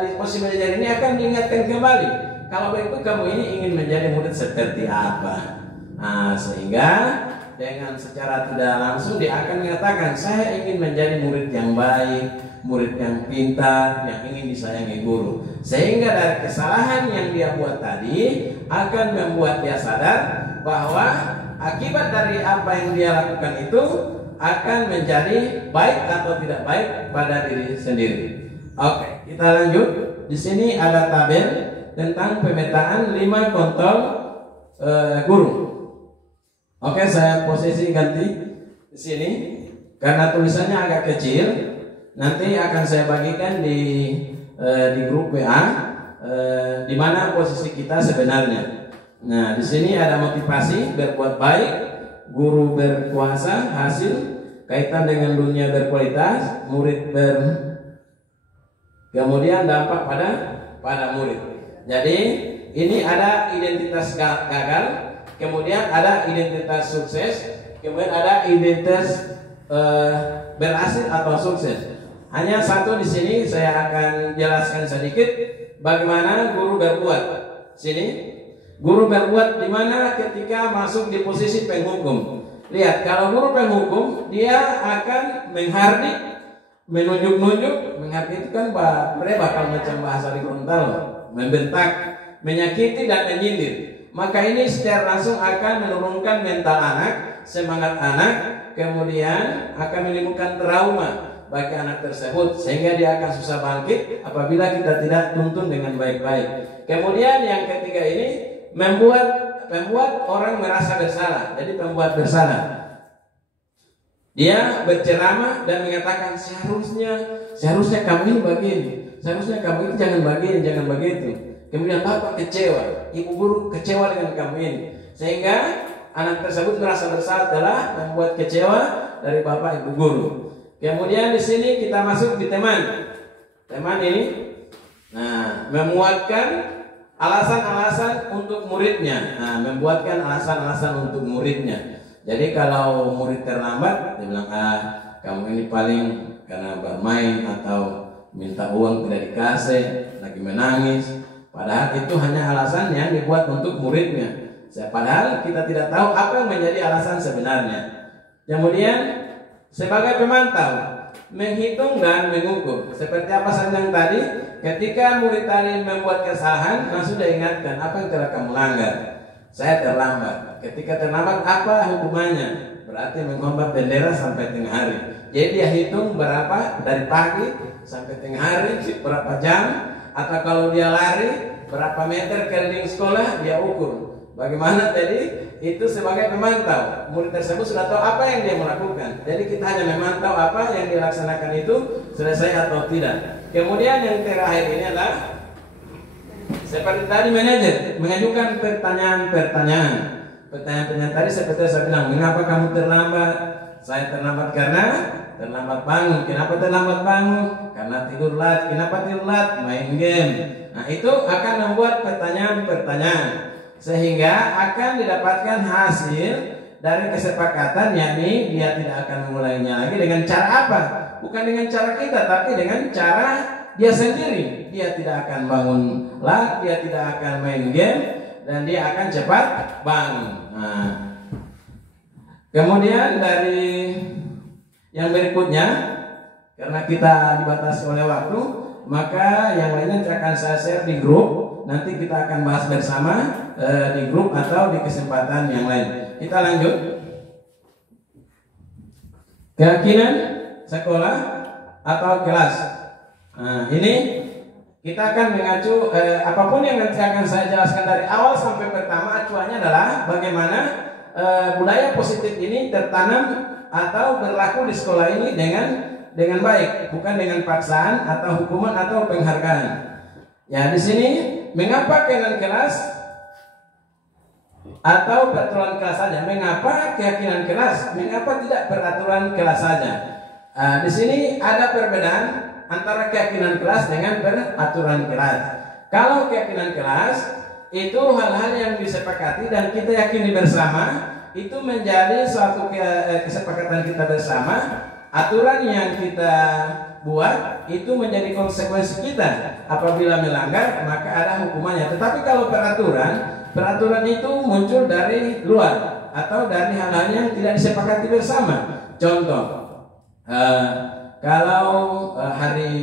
di posisi manajer ini akan diingatkan kembali, kalau begitu kamu ini ingin menjadi murid seperti apa. Nah, sehingga dengan secara tidak langsung dia akan mengatakan, saya ingin menjadi murid yang baik, murid yang pintar, yang ingin disayangi guru. Sehingga dari kesalahan yang dia buat tadi akan membuat dia sadar bahwa akibat dari apa yang dia lakukan itu akan menjadi baik atau tidak baik pada diri sendiri. Oke, kita lanjut. Di sini ada tabel tentang pemetaan 5 kontrol guru. Oke, saya posisi ganti di sini karena tulisannya agak kecil. Nanti akan saya bagikan di grup WA di mana posisi kita sebenarnya. Nah, di sini ada motivasi berbuat baik, guru berkuasa, hasil kaitan dengan dunia berkualitas, murid kemudian dampak pada murid. Jadi ini ada identitas gagal, kemudian ada identitas sukses, kemudian ada identitas berhasil atau sukses. Hanya satu di sini saya akan jelaskan sedikit bagaimana guru berbuat. Sini Guru berbuat di mana ketika masuk di posisi penghukum. Lihat, kalau guru penghukum dia akan menghardik, menunjuk-nunjuk. Menghardik itu kan mereka bakal macam bahasa di frontal, membentak, menyakiti dan menyindir. Maka ini secara langsung akan menurunkan mental anak, semangat anak, kemudian akan menimbulkan trauma bagi anak tersebut sehingga dia akan susah bangkit apabila kita tidak tuntun dengan baik-baik. Kemudian yang ketiga ini membuat orang merasa bersalah. Jadi pembuat bersalah. Dia berceramah dan mengatakan seharusnya kamu ini begini, seharusnya kamu ini jangan begini, jangan begitu. Kemudian bapak kecewa, ibu guru kecewa dengan kamu ini, sehingga anak tersebut merasa bersalah telah membuat kecewa dari bapak ibu guru. Kemudian di sini kita masuk di teman. Teman ini, memuatkan alasan-alasan untuk muridnya. Membuatkan alasan-alasan untuk muridnya. Jadi kalau murid terlambat, dia bilang, kamu ini paling karena bermain atau minta uang tidak dikasih, lagi menangis. Padahal itu hanya alasan yang dibuat untuk muridnya. Padahal kita tidak tahu apa yang menjadi alasan sebenarnya. Kemudian sebagai pemantau, menghitung dan mengukur. Seperti apa Sanjang tadi, ketika murid tadi membuat kesalahan, langsung diingatkan, apa yang telah kamu langgar? Saya terlambat. Ketika terlambat, apa hukumannya? Berarti menghormat bendera sampai tengah hari. Jadi dia hitung berapa dari pagi sampai tengah hari, berapa jam, atau kalau dia lari berapa meter keliling sekolah, dia ukur. Bagaimana tadi? Itu sebagai pemantau. Murid tersebut sudah tahu apa yang dia melakukan. Jadi kita hanya memantau apa yang dilaksanakan itu selesai atau tidak. Kemudian yang terakhir ini adalah seperti tadi manajer mengajukan pertanyaan-pertanyaan. Pertanyaan-pertanyaan tadi seperti saya bilang, mengapa kamu terlambat? Saya terlambat karena terlambat bangun. Kenapa terlambat bangun? Karena tidur lat. Kenapa tidur lat? Main game. Nah itu akan membuat pertanyaan-pertanyaan sehingga akan didapatkan hasil dari kesepakatan, yakni dia tidak akan memulainya lagi dengan cara apa? Bukan dengan cara kita, tapi dengan cara dia sendiri. Dia tidak akan bangun lat, dia tidak akan main game, dan dia akan cepat bangun. Nah, kemudian dari yang berikutnya, karena kita dibatasi oleh waktu, maka yang lainnya akan saya share di grup. Nanti kita akan bahas bersama di grup atau di kesempatan yang lain. Kita lanjut. Keyakinan sekolah atau kelas. Nah, ini kita akan mengacu apapun yang nanti akan saya jelaskan dari awal sampai pertama, acuannya adalah bagaimana budaya positif ini tertanam atau berlaku di sekolah ini dengan baik, bukan dengan paksaan atau hukuman atau penghargaan. Ya, di sini mengapa keyakinan kelas atau peraturan kelas saja? Mengapa keyakinan kelas? Mengapa tidak peraturan kelas saja? Di sini ada perbedaan antara keyakinan kelas dengan peraturan kelas. Kalau keyakinan kelas itu hal-hal yang disepakati dan kita yakini bersama, itu menjadi suatu kesepakatan kita bersama. Aturan yang kita buat itu menjadi konsekuensi kita. Apabila melanggar maka ada hukumannya. Tetapi kalau peraturan itu muncul dari luar atau dari hal-hal yang tidak disepakati bersama. Contoh, kalau hari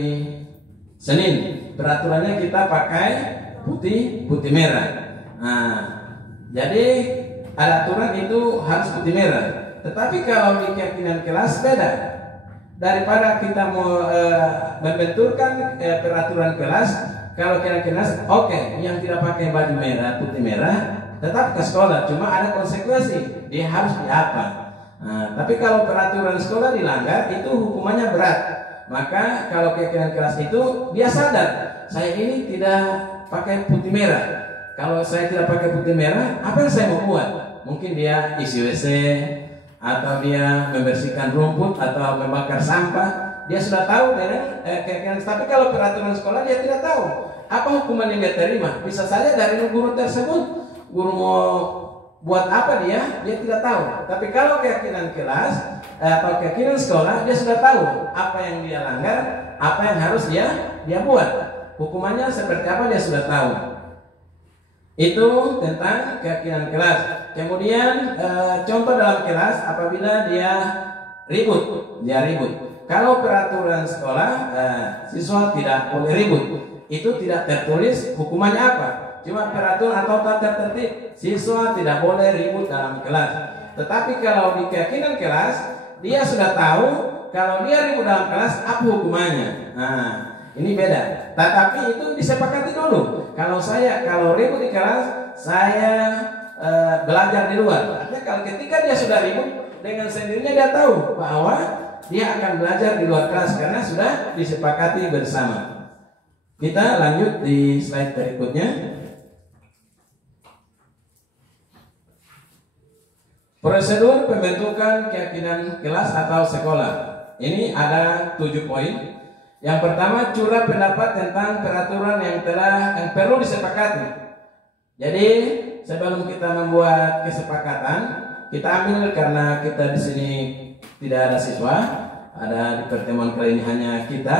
Senin peraturannya kita pakai putih merah. Nah, jadi ada aturan itu harus putih merah. Tetapi kalau di keyakinan kelas beda. Daripada kita mau membenturkan peraturan kelas, kalau kelas oke, yang tidak pakai baju merah, putih merah, tetap ke sekolah, cuma ada konsekuensi, dia harus diapa. Nah, tapi kalau peraturan sekolah dilanggar, itu hukumannya berat. Maka kalau keyakinan kelas itu dia sadar, saya ini tidak pakai putih merah. Kalau saya tidak pakai putih merah, apa yang saya mau buat? Mungkin dia isi WC, atau dia membersihkan rumput atau membakar sampah. Dia sudah tahu dengan keyakinan. Tapi kalau peraturan sekolah dia tidak tahu apa hukuman yang dia terima. Bisa saja dari guru tersebut, guru mau buat apa dia tidak tahu. Tapi kalau keyakinan kelas atau keyakinan sekolah, dia sudah tahu apa yang dia langgar, apa yang harus dia buat. Hukumannya seperti apa dia sudah tahu. Itu tentang keyakinan kelas. Kemudian contoh dalam kelas apabila dia ribut. Kalau peraturan sekolah siswa tidak boleh ribut. Itu tidak tertulis hukumannya apa. Cuma peraturan atau tata tertib, siswa tidak boleh ribut dalam kelas. Tetapi kalau di keyakinan kelas, dia sudah tahu kalau dia ribut dalam kelas apa hukumannya. Nah, ini beda. Tetapi itu disepakati dulu. Kalau ribut di kelas, saya belajar di luar. Artinya kalau ketika dia sudah ribut, dengan sendirinya dia tahu bahwa dia akan belajar di luar kelas karena sudah disepakati bersama. Kita lanjut di slide berikutnya. Prosedur pembentukan keyakinan kelas atau sekolah. Ini ada 7 poin. Yang pertama, curah pendapat tentang peraturan yang perlu disepakati. Jadi sebelum kita membuat kesepakatan, kita ambil karena kita di sini tidak ada siswa, ada di pertemuan kali ini hanya kita,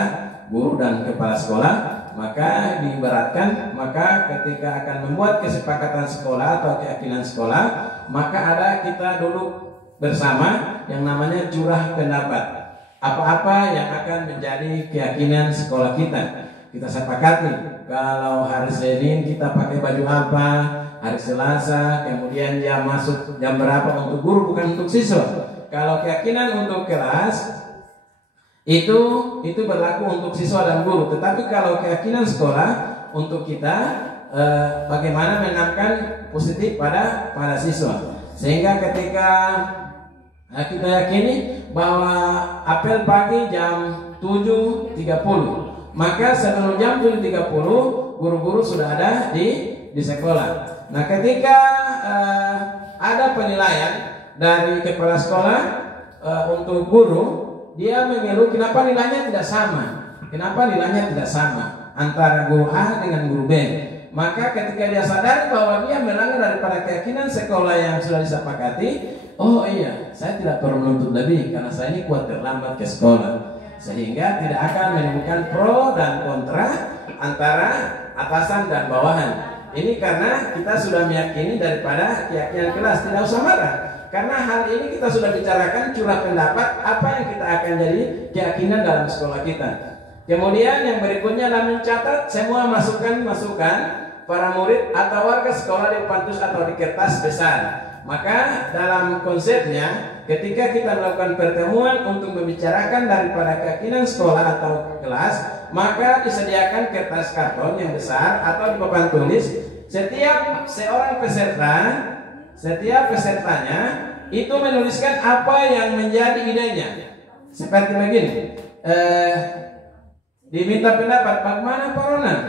guru dan kepala sekolah, maka diibaratkan, maka ketika akan membuat kesepakatan sekolah atau keyakinan sekolah, maka ada kita duduk bersama yang namanya curah pendapat. Apa-apa yang akan menjadi keyakinan sekolah kita. Kita sepakati kalau hari Senin kita pakai baju apa, hari Selasa, kemudian jam masuk jam berapa untuk guru bukan untuk siswa. Kalau keyakinan untuk kelas itu berlaku untuk siswa dan guru. Tetapi kalau keyakinan sekolah untuk kita bagaimana menanamkan positif pada siswa. Sehingga ketika kita yakini bahwa apel pagi jam 7.30, maka sebelum jam 7.30 guru-guru sudah ada di sekolah. Nah, ketika ada penilaian dari kepala sekolah untuk guru, dia mengeluh kenapa nilainya tidak sama. Kenapa nilainya tidak sama antara guru A dengan guru B? Maka ketika dia sadar bahwa dia melanggar daripada keyakinan sekolah yang sudah disepakati, oh iya, saya tidak perlu menuntut lebih karena saya ini kuat terlambat ke sekolah. Sehingga tidak akan menimbulkan pro dan kontra antara atasan dan bawahan. Ini karena kita sudah meyakini daripada keyakinan kelas, tidak usah marah. Karena hal ini kita sudah bicarakan curah pendapat apa yang kita akan jadi keyakinan dalam sekolah kita. Kemudian yang berikutnya adalah mencatat semua masukan para murid atau warga sekolah di pantus atau di kertas besar. Maka dalam konsepnya ketika kita melakukan pertemuan untuk membicarakan daripada keyakinan sekolah atau kelas, maka disediakan kertas karton yang besar atau di papan tulis. Setiap pesertanya itu menuliskan apa yang menjadi idenya. Seperti begini, diminta pendapat bagaimana Pak Ronan,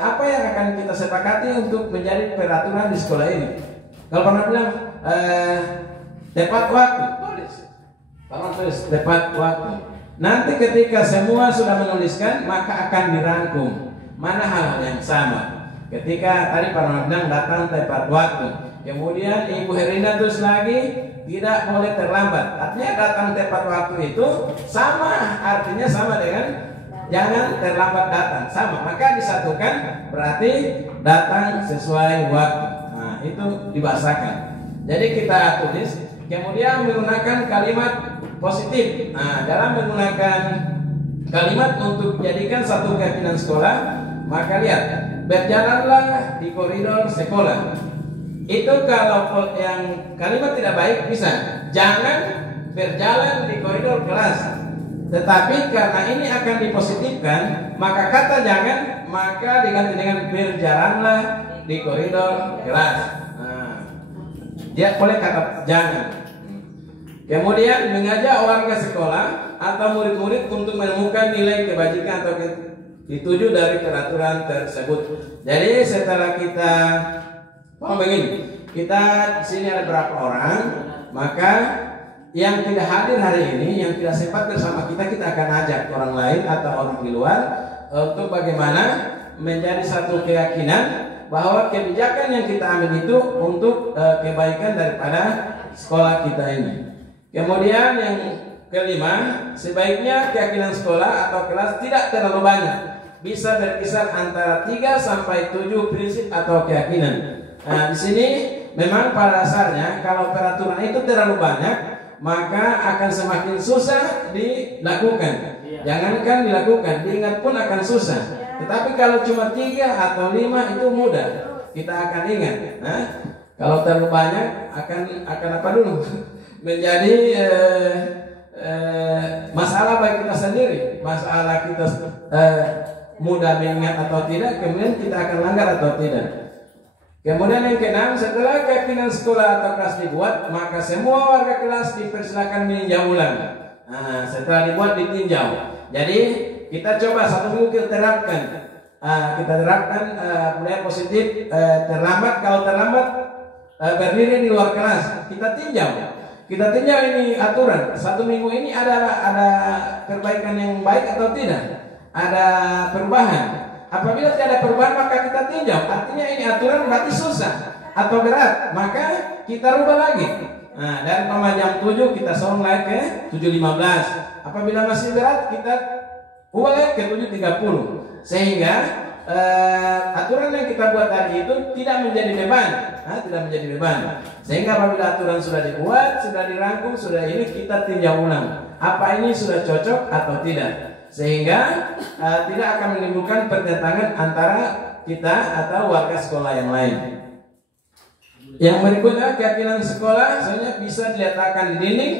apa yang akan kita sepakati untuk menjadi peraturan di sekolah ini. Kalau Pak Ronan bilang tepat waktu, tulis. Pak Ronan tulis tepat waktu. Nanti ketika semua sudah menuliskan, maka akan dirangkum mana hal yang sama. Ketika tadi Pak Ronan bilang datang tepat waktu, kemudian Ibu Herina terus lagi tidak boleh terlambat. Artinya datang tepat waktu itu sama, artinya sama dengan jangan terlambat datang, sama. Maka disatukan berarti datang sesuai waktu. Nah, itu dibahasakan. Jadi kita tulis, kemudian menggunakan kalimat positif. Nah, dalam menggunakan kalimat untuk jadikan satu keyakinan sekolah, maka lihat, berjalanlah di koridor sekolah. Itu kalau yang kalimat tidak baik bisa, jangan berjalan di koridor kelas. Tetapi karena ini akan dipositifkan, maka kata jangan maka diganti dengan berjalanlah di koridor kelas. Nah, dia boleh kata jangan. Kemudian mengajak warga sekolah atau murid-murid untuk menemukan nilai kebajikan atau dituju dari peraturan tersebut. Jadi setelah kita begini, kita di sini ada berapa orang, maka yang tidak hadir hari ini, yang tidak sempat bersama kita akan ajak orang lain atau orang di luar untuk bagaimana menjadi satu keyakinan bahwa kebijakan yang kita ambil itu untuk kebaikan daripada sekolah kita ini. Kemudian yang kelima, sebaiknya keyakinan sekolah atau kelas tidak terlalu banyak. bisa berkisar antara 3 sampai 7 prinsip atau keyakinan. Nah, di sini memang pada dasarnya kalau peraturan itu terlalu banyak, maka akan semakin susah dilakukan. Jangankan dilakukan, diingat pun akan susah. Tetapi kalau cuma 3 atau 5 itu mudah, kita akan ingat. Nah, kalau terlalu banyak akan apa dulu? Menjadi masalah bagi kita sendiri, masalah kita mudah mengingat atau tidak, kemudian kita akan langgar atau tidak. Kemudian yang keenam, setelah keyakinan sekolah atau kelas dibuat, maka semua warga kelas dipersilakan meninjau ulang. Nah, setelah dibuat ditinjau. Jadi kita coba 1 minggu kita terapkan. Kita terapkan budaya positif. Terlambat, kalau terlambat berdiri di luar kelas, kita tinjau. Kita tinjau ini aturan. 1 minggu ini ada perbaikan yang baik atau tidak? Ada perubahan. Apabila tidak ada perubahan maka kita tinjau. Artinya ini aturan berarti susah atau berat, maka kita rubah lagi. Nah, dari jam 7 kita sound lagi ke 7.15. Apabila masih berat kita ubah lagi ke 7.30. Sehingga aturan yang kita buat tadi itu tidak menjadi beban. Tidak menjadi beban. Sehingga apabila aturan sudah dibuat, sudah dirangkum, sudah ini, kita tinjau ulang. Apa ini sudah cocok atau tidak? Sehingga tidak akan menimbulkan pertentangan antara kita atau warga sekolah yang lain. Yang berikutnya, keyakinan sekolah sebenarnya bisa diletakkan di dinding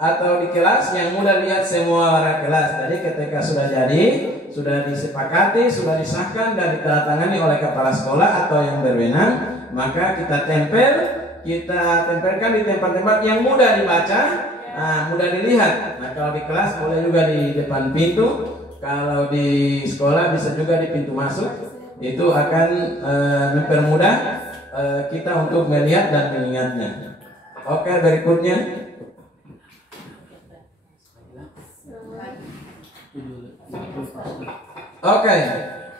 atau di kelas yang mudah lihat semua warga kelas. Jadi ketika sudah jadi, sudah disepakati, sudah disahkan dan ditandatangani oleh kepala sekolah atau yang berwenang, maka kita tempelkan di tempat-tempat yang mudah dibaca. Mudah dilihat. Nah, kalau di kelas boleh juga di depan pintu. Kalau di sekolah bisa juga di pintu masuk. Itu akan mempermudah kita untuk melihat dan mengingatnya. Oke, berikutnya. Oke,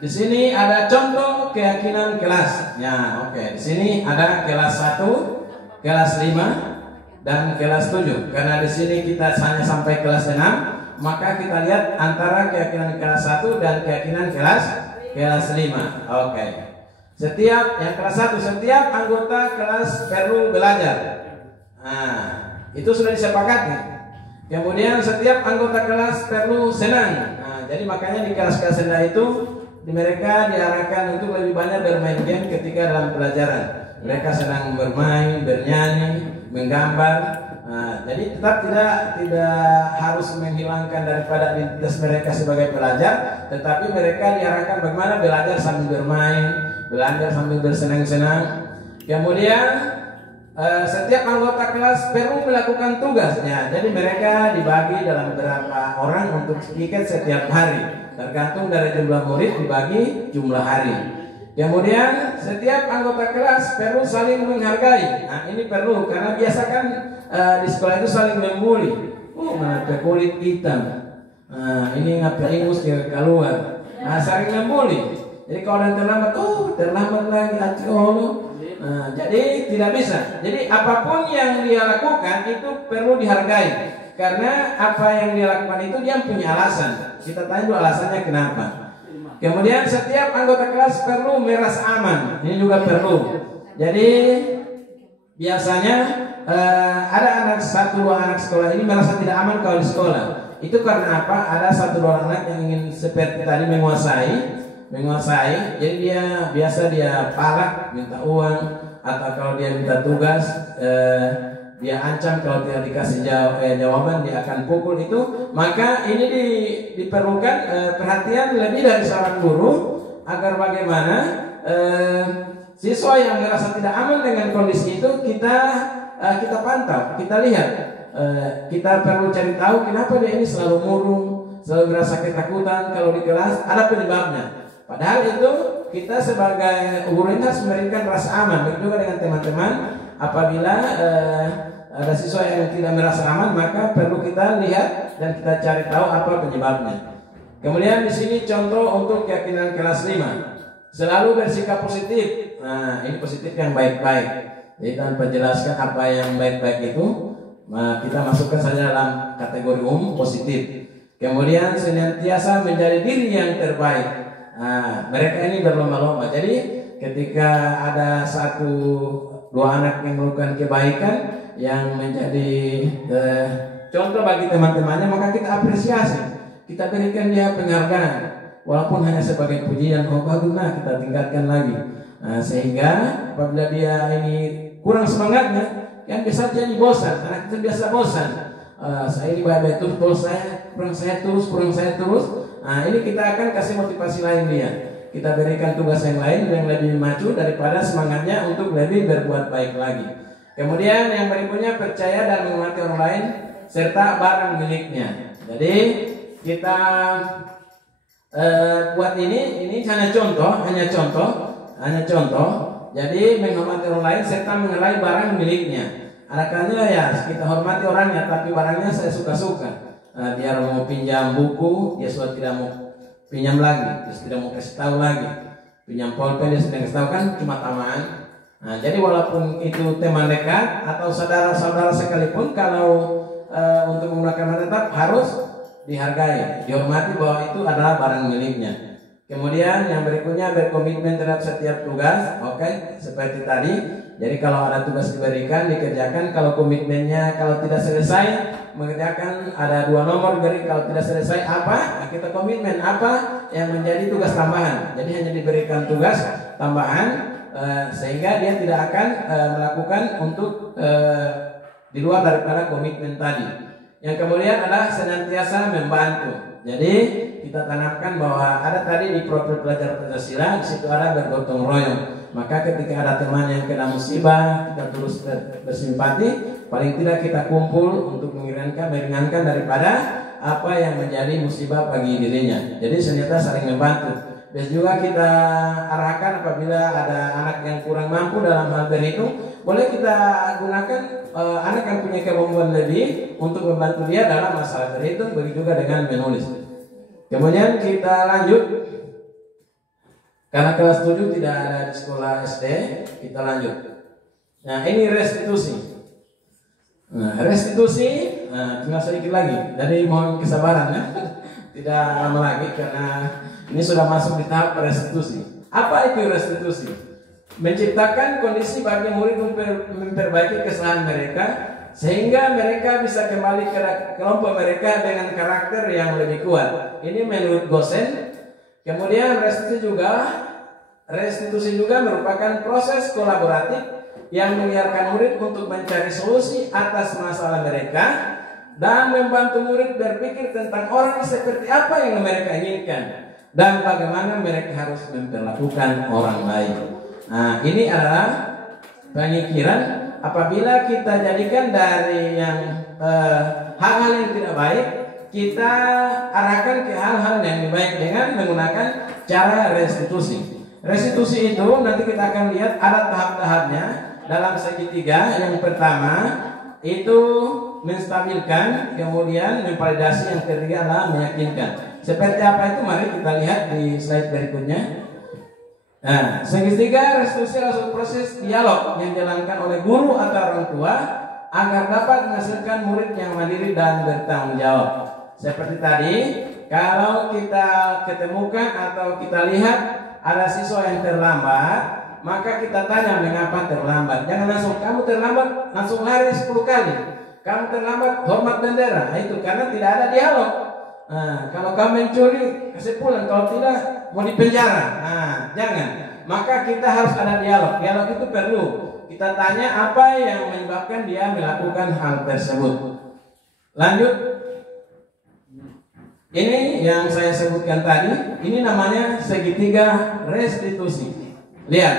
di sini ada contoh keyakinan kelas. Ya, oke. Di sini ada kelas 1, kelas 5. Dan kelas 7. Karena di sini kita hanya sampai kelas 6, maka kita lihat antara keyakinan kelas 1 dan keyakinan kelas 5. Oke. Setiap yang kelas 1, setiap anggota kelas perlu belajar. Nah, itu sudah disepakati. Kemudian setiap anggota kelas perlu senang. Nah, jadi makanya di kelas-kelas rendah itu mereka diarahkan untuk lebih banyak bermain game ketika dalam pelajaran. Mereka senang bermain, bernyanyi, menggambar. Nah, jadi tetap tidak harus menghilangkan daripada identitas mereka sebagai pelajar, tetapi mereka diarahkan bagaimana belajar sambil bermain, belajar sambil bersenang-senang. Kemudian setiap anggota kelas perlu melakukan tugasnya. Jadi mereka dibagi dalam beberapa orang untuk tiket setiap hari, tergantung dari jumlah murid dibagi jumlah hari. Kemudian setiap anggota kelas perlu saling menghargai. Nah, ini perlu karena biasa kan di sekolah itu saling membuli. Mana kulit hitam. Nah, ini ngapa ingus dia keluar. Nah, saling membuli. Jadi kalau yang terlambat, terlambat lagi Nah, jadi tidak bisa. Jadi apapun yang dia lakukan itu perlu dihargai. Karena apa yang dia lakukan itu dia punya alasan. Kita tanya dulu alasannya kenapa. Kemudian setiap anggota kelas perlu merasa aman. Ini juga perlu. Jadi biasanya ada 1-2 anak sekolah ini merasa tidak aman kalau di sekolah. Itu karena apa? Ada 1-2 anak yang ingin seperti tadi menguasai. Jadi dia palak, minta uang, atau kalau dia minta tugas, dia ancam kalau tidak dikasih jawaban dia akan pukul itu. Maka ini diperlukan perhatian lebih dari seorang guru agar bagaimana siswa yang merasa tidak aman dengan kondisi itu kita pantau, kita lihat, kita perlu cari tahu kenapa dia ini selalu murung, selalu merasa ketakutan kalau di kelas, ada penyebabnya. Padahal itu kita sebagai guru harus memberikan rasa aman. Begitu juga dengan teman-teman. Apabila ada siswa yang tidak merasa aman, maka perlu kita lihat dan kita cari tahu apa penyebabnya. Kemudian di sini contoh untuk keyakinan kelas 5. Selalu bersikap positif. Nah, ini positif yang baik-baik. Jadi tanpa jelaskan apa yang baik-baik itu, kita masukkan saja dalam kategori umum positif. Kemudian senantiasa menjadi diri yang terbaik. Nah, mereka ini berlomba-lomba. Jadi ketika ada dua anak yang melakukan kebaikan yang menjadi contoh bagi teman-temannya, maka kita apresiasi, kita berikan dia penghargaan, walaupun hanya sebagai pujian. Oh bagus, nah kita tingkatkan lagi. Nah, sehingga apabila dia ini kurang semangatnya, yang bisa jadi bosan. Anak itu biasa bosan. Saya ini baik terus, kurang saya terus. Nah, ini kita akan kasih motivasi lain dia. Kita berikan tugas yang lain yang lebih maju daripada semangatnya untuk lebih berbuat baik lagi. Kemudian yang berikutnya, percaya dan menghormati orang lain serta barang miliknya. Jadi kita buat ini hanya contoh. Jadi menghormati orang lain serta mengenai barang miliknya. Ada kalanya ya kita hormati orangnya, tapi barangnya saya suka-suka. Dia mau pinjam buku, dia sudah tidak mau pinjam lagi, dia tidak mau kasih tahu lagi. Pinjam pulpen, dia sudah kasih tahu, kan cuma tamaan. Nah, jadi walaupun itu teman dekat atau saudara-saudara sekalipun, kalau untuk menggunakan tetap harus dihargai, dihormati bahwa itu adalah barang miliknya. Kemudian yang berikutnya, berkomitmen terhadap setiap tugas. Oke, seperti tadi. Jadi kalau ada tugas diberikan, dikerjakan. Kalau komitmennya, kalau tidak selesai mengerjakan, ada 2 nomor beri. Kalau tidak selesai apa? Nah, kita komitmen apa yang menjadi tugas tambahan. Jadi hanya diberikan tugas tambahan sehingga dia tidak akan melakukan untuk di luar daripada komitmen tadi. Yang kemudian adalah senantiasa membantu. Jadi kita tanamkan bahwa ada tadi di profil pelajar Pancasila, di situ ada bergotong royong. Maka ketika ada teman yang kena musibah, kita terus bersimpati. Paling tidak kita kumpul untuk meringankan daripada apa yang menjadi musibah bagi dirinya. Jadi ternyata saling membantu. Dan juga kita arahkan apabila ada anak yang kurang mampu dalam hal berhitung, boleh kita gunakan anak yang punya kemampuan lebih untuk membantu dia dalam masalah berhitung, begitu juga dengan menulis. Kemudian kita lanjut. Karena kelas 7 tidak ada di sekolah SD, kita lanjut. Nah, ini restitusi. Tinggal sedikit lagi. Jadi mohon kesabaran ya. Tidak lama lagi karena ini sudah masuk di tahap restitusi. Apa itu restitusi? Menciptakan kondisi bagi murid memperbaiki kesalahan mereka sehingga mereka bisa kembali ke kelompok mereka dengan karakter yang lebih kuat. Ini menurut Gosen. Kemudian restitusi juga merupakan proses kolaboratif yang mengiarkan murid untuk mencari solusi atas masalah mereka dan membantu murid berpikir tentang orang seperti apa yang mereka inginkan dan bagaimana mereka harus memperlakukan orang lain. Nah, ini adalah pemikiran apabila kita jadikan dari yang hal-hal yang tidak baik, kita arahkan ke hal-hal yang lebih baik dengan menggunakan cara restitusi. Restitusi itu nanti kita akan lihat ada tahap-tahapnya dalam segitiga. Yang pertama itu menstabilkan, kemudian memvalidasi, yang ketiga adalah meyakinkan. Seperti apa itu? Mari kita lihat di slide berikutnya. Nah, segitiga restitusi adalah proses dialog yang dijalankan oleh guru atau orang tua agar dapat menghasilkan murid yang mandiri dan bertanggung jawab. Seperti tadi, kalau kita ketemukan atau kita lihat ada siswa yang terlambat, maka kita tanya mengapa terlambat. Jangan langsung kamu terlambat, langsung lari 10 kali. Kamu terlambat, hormat bendera. Nah, itu karena tidak ada dialog. Nah, kalau kamu mencuri, kasih pulang. Kalau tidak, mau dipenjara. Nah, jangan. Maka kita harus ada dialog. Dialog itu perlu. Kita tanya apa yang menyebabkan dia melakukan hal tersebut. Lanjut. Ini yang saya sebutkan tadi, ini namanya segitiga restitusi. Lihat,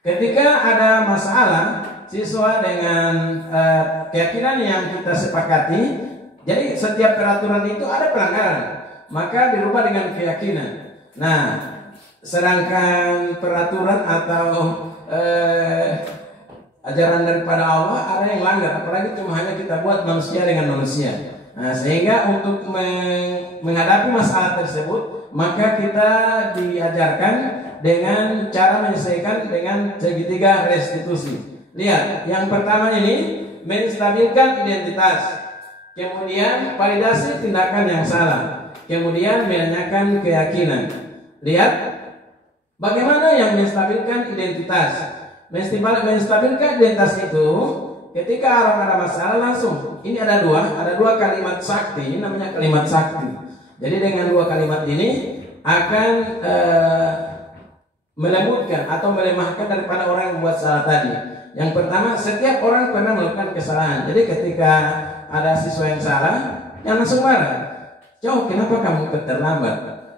ketika ada masalah, siswa dengan keyakinan yang kita sepakati, jadi setiap peraturan itu ada pelanggaran, maka dirubah dengan keyakinan. Nah, sedangkan peraturan atau ajaran daripada Allah ada yang langgar, apalagi cuma hanya kita buat manusia dengan manusia. Nah, sehingga untuk menghadapi masalah tersebut, maka kita diajarkan dengan cara menyelesaikan dengan segitiga restitusi. Lihat, yang pertama ini menstabilkan identitas, kemudian validasi tindakan yang salah, kemudian menanyakan keyakinan. Lihat, bagaimana yang menstabilkan identitas. Menstabilkan identitas itu, ketika orang ada masalah langsung. Ini ada dua kalimat sakti, ini namanya kalimat sakti. Jadi dengan dua kalimat ini akan melembutkan atau melemahkan daripada orang yang membuat salah tadi. Yang pertama, setiap orang pernah melakukan kesalahan. Jadi ketika ada siswa yang salah, yang langsung marah. Jauh, kenapa kamu terlambat?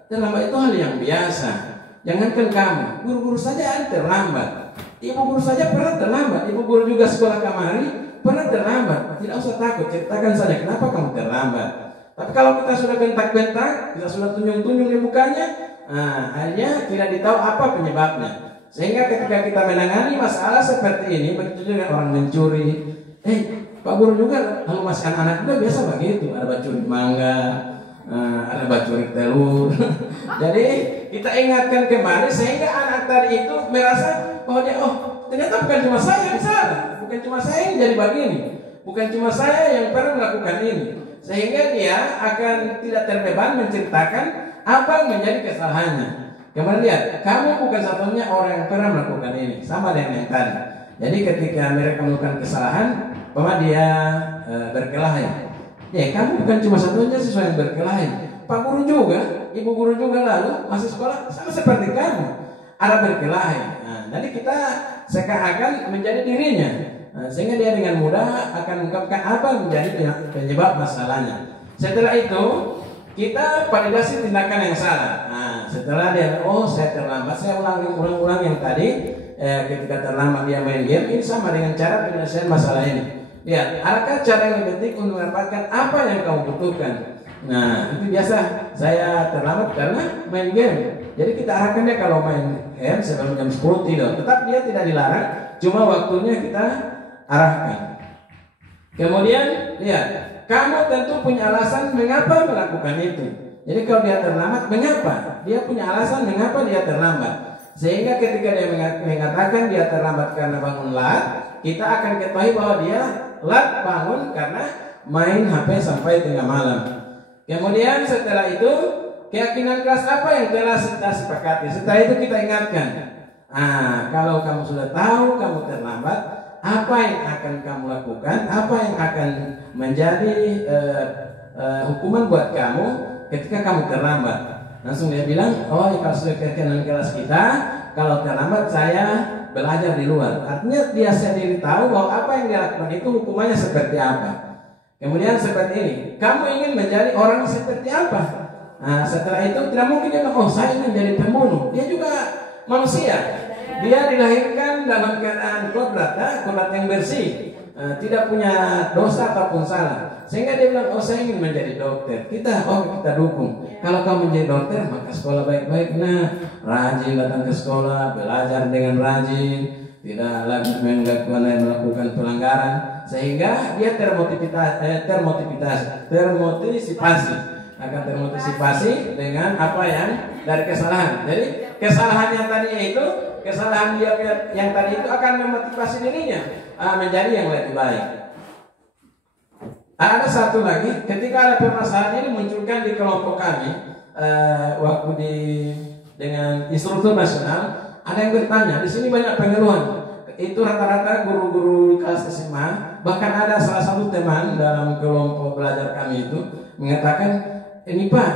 Terlambat itu hal yang biasa. Jangankan kamu, guru-guru saja ada terlambat. Ibu guru saja pernah terlambat. Ibu guru juga sekolah kamari pernah terlambat. Tidak usah takut, ceritakan saja kenapa kamu terlambat. Tapi kalau kita sudah bentak-bentak, kita sudah tunjuk-tunjuk di mukanya, akhirnya tidak ditahu apa penyebabnya. Sehingga ketika kita menangani masalah seperti ini, begitu juga orang mencuri. Pak guru juga kalau masukkan anak juga biasa begitu. Ada bacuri mangga, ada bacuri telur. Jadi kita ingatkan kembali sehingga anak tadi itu merasa bahwa dia, ternyata bukan cuma saya yang salah, bukan cuma saya yang jadi begini, bukan cuma saya yang pernah melakukan ini. Sehingga dia akan tidak terbeban menceritakan apa yang menjadi kesalahannya. Kemudian lihat, kamu bukan satunya orang yang pernah melakukan ini, sama dengan yang tadi. Jadi ketika mereka melakukan kesalahan, dia berkelahi. Kamu bukan cuma satunya siswa yang berkelahi. Pak guru juga, ibu guru juga lalu masih sekolah sama seperti kamu, ada berkelahi. Jadi kita seakan-akan menjadi dirinya. Sehingga dia dengan mudah akan mengungkapkan apa menjadi penyebab masalahnya. Setelah itu kita validasi tindakan yang salah. Setelah dia, saya terlambat, saya ulang yang tadi. Ketika terlambat dia main game, ini sama dengan cara penyelesaian masalah ini. Lihat, adakah cara yang lebih penting untuk mendapatkan apa yang kamu butuhkan? Itu biasa saya terlambat karena main game. Jadi kita arahkan dia kalau main game sebelum jam 10 tidur. Tetap dia tidak dilarang, cuma waktunya kita arahkan. Kemudian lihat, kamu tentu punya alasan mengapa melakukan itu. Jadi kalau dia terlambat, mengapa? Dia punya alasan mengapa dia terlambat. Sehingga ketika dia mengatakan dia terlambat karena bangun lat, kita akan ketahui bahwa dia lat bangun karena main HP sampai tengah malam. Kemudian setelah itu, keyakinan keras apa yang telah kita sepakati. Setelah itu kita ingatkan, kalau kamu sudah tahu kamu terlambat, apa yang akan kamu lakukan, apa yang akan menjadi hukuman buat kamu ketika kamu terlambat. Langsung dia bilang, kalau sudah keyakinan keras kita, kalau terlambat saya belajar di luar. Artinya dia sendiri tahu bahwa apa yang dia lakukan itu hukumannya seperti apa. Kemudian seperti ini, kamu ingin menjadi orang seperti apa? Setelah itu tidak mungkin dia bilang, saya ingin jadi pembunuh. Dia juga manusia. Dia dilahirkan dalam keadaan kodrat yang bersih, tidak punya dosa ataupun salah. Sehingga dia bilang, saya ingin menjadi dokter. Kita dukung. Kalau kamu menjadi dokter, maka sekolah baik-baik. Rajin datang ke sekolah, belajar dengan rajin, tidak lagi melakukan pelanggaran. Sehingga dia akan termotivasi dengan apa yang dari kesalahan. Jadi kesalahannya tadi itu, kesalahan dia yang tadi itu akan memotivasi dirinya menjadi yang lebih baik. Ada satu lagi, ketika ada permasalahan ini munculkan di kelompok kami waktu dengan instruktur nasional, ada yang bertanya, di sini banyak pengeluhan. Itu rata-rata guru-guru kelas SMA, bahkan ada salah satu teman dalam kelompok belajar kami itu mengatakan, ini Pak,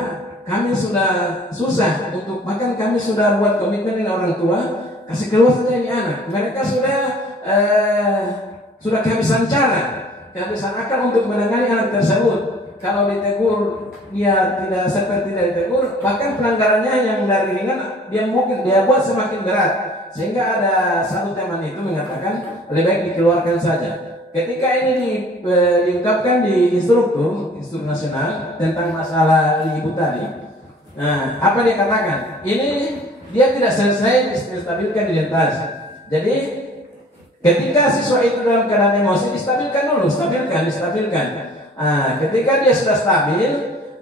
kami sudah susah untuk makan, kami sudah buat komitmen dengan orang tua, kasih keluar saja ini anak. Mereka sudah kehabisan cara, kehabisan akal untuk menangani anak tersebut. Kalau ditegur dia tidak seperti dari tegur, bahkan pelanggarannya yang dari ringan dia buat semakin berat. Sehingga ada satu teman itu mengatakan lebih baik dikeluarkan saja. Ketika ini diungkapkan di instruktur nasional tentang masalah ibu tadi, apa dia katakan? Ini dia tidak selesai distabilkan identitas. Jadi ketika siswa itu dalam keadaan emosi, distabilkan dulu, distabilkan. Ketika dia sudah stabil,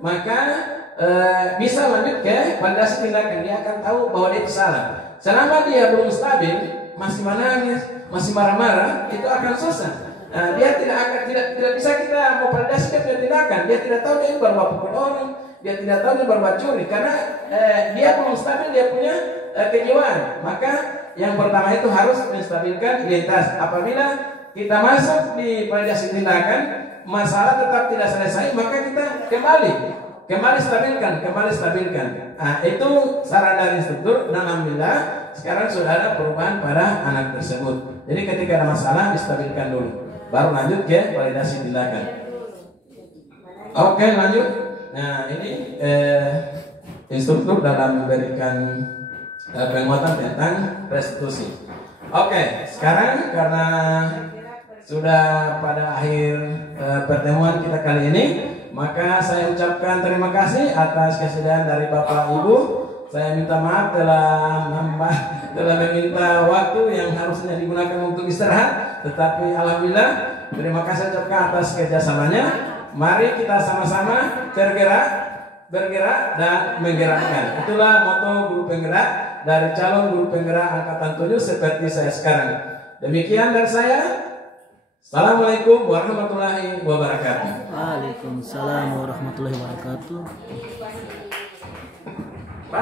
maka bisa lanjut ke validasi tindakan. Dia akan tahu bahwa dia salah. Selama dia belum stabil, masih menangis, masih marah-marah, itu akan susah. Dia tidak bisa kita memvalidasi dia punya tindakan. Dia tidak tahu dia baru pukul orang, dia tidak tahu dia baru curi karena dia belum stabil dia punya kejiwaan. Maka yang pertama itu harus menstabilkan identitas. Apabila kita masuk di validasi tindakan, masalah tetap tidak selesai, maka kita kembali stabilkan. Nah, itu saran dari instruktur dan alhamdulillah sekarang sudah ada perubahan pada anak tersebut. Jadi ketika ada masalah distabilkan dulu, baru lanjut ke validasi tindakan. Oke, lanjut. Nah, ini instruktur dalam memberikan penguatan tentang restitusi. Oke, sekarang karena sudah pada akhir pertemuan kita kali ini, maka saya ucapkan terima kasih atas kesediaan dari Bapak Ibu. Saya minta maaf telah meminta waktu yang harusnya digunakan untuk istirahat, tetapi alhamdulillah terima kasih ucapkan atas kerjasamanya. Mari kita sama-sama bergerak dan menggerakkan. Itulah moto guru penggerak dari calon guru penggerak angkatan 7 seperti saya sekarang. Demikian dari saya. Assalamualaikum warahmatullahi wabarakatuh. Waalaikumsalam warahmatullahi wabarakatuh.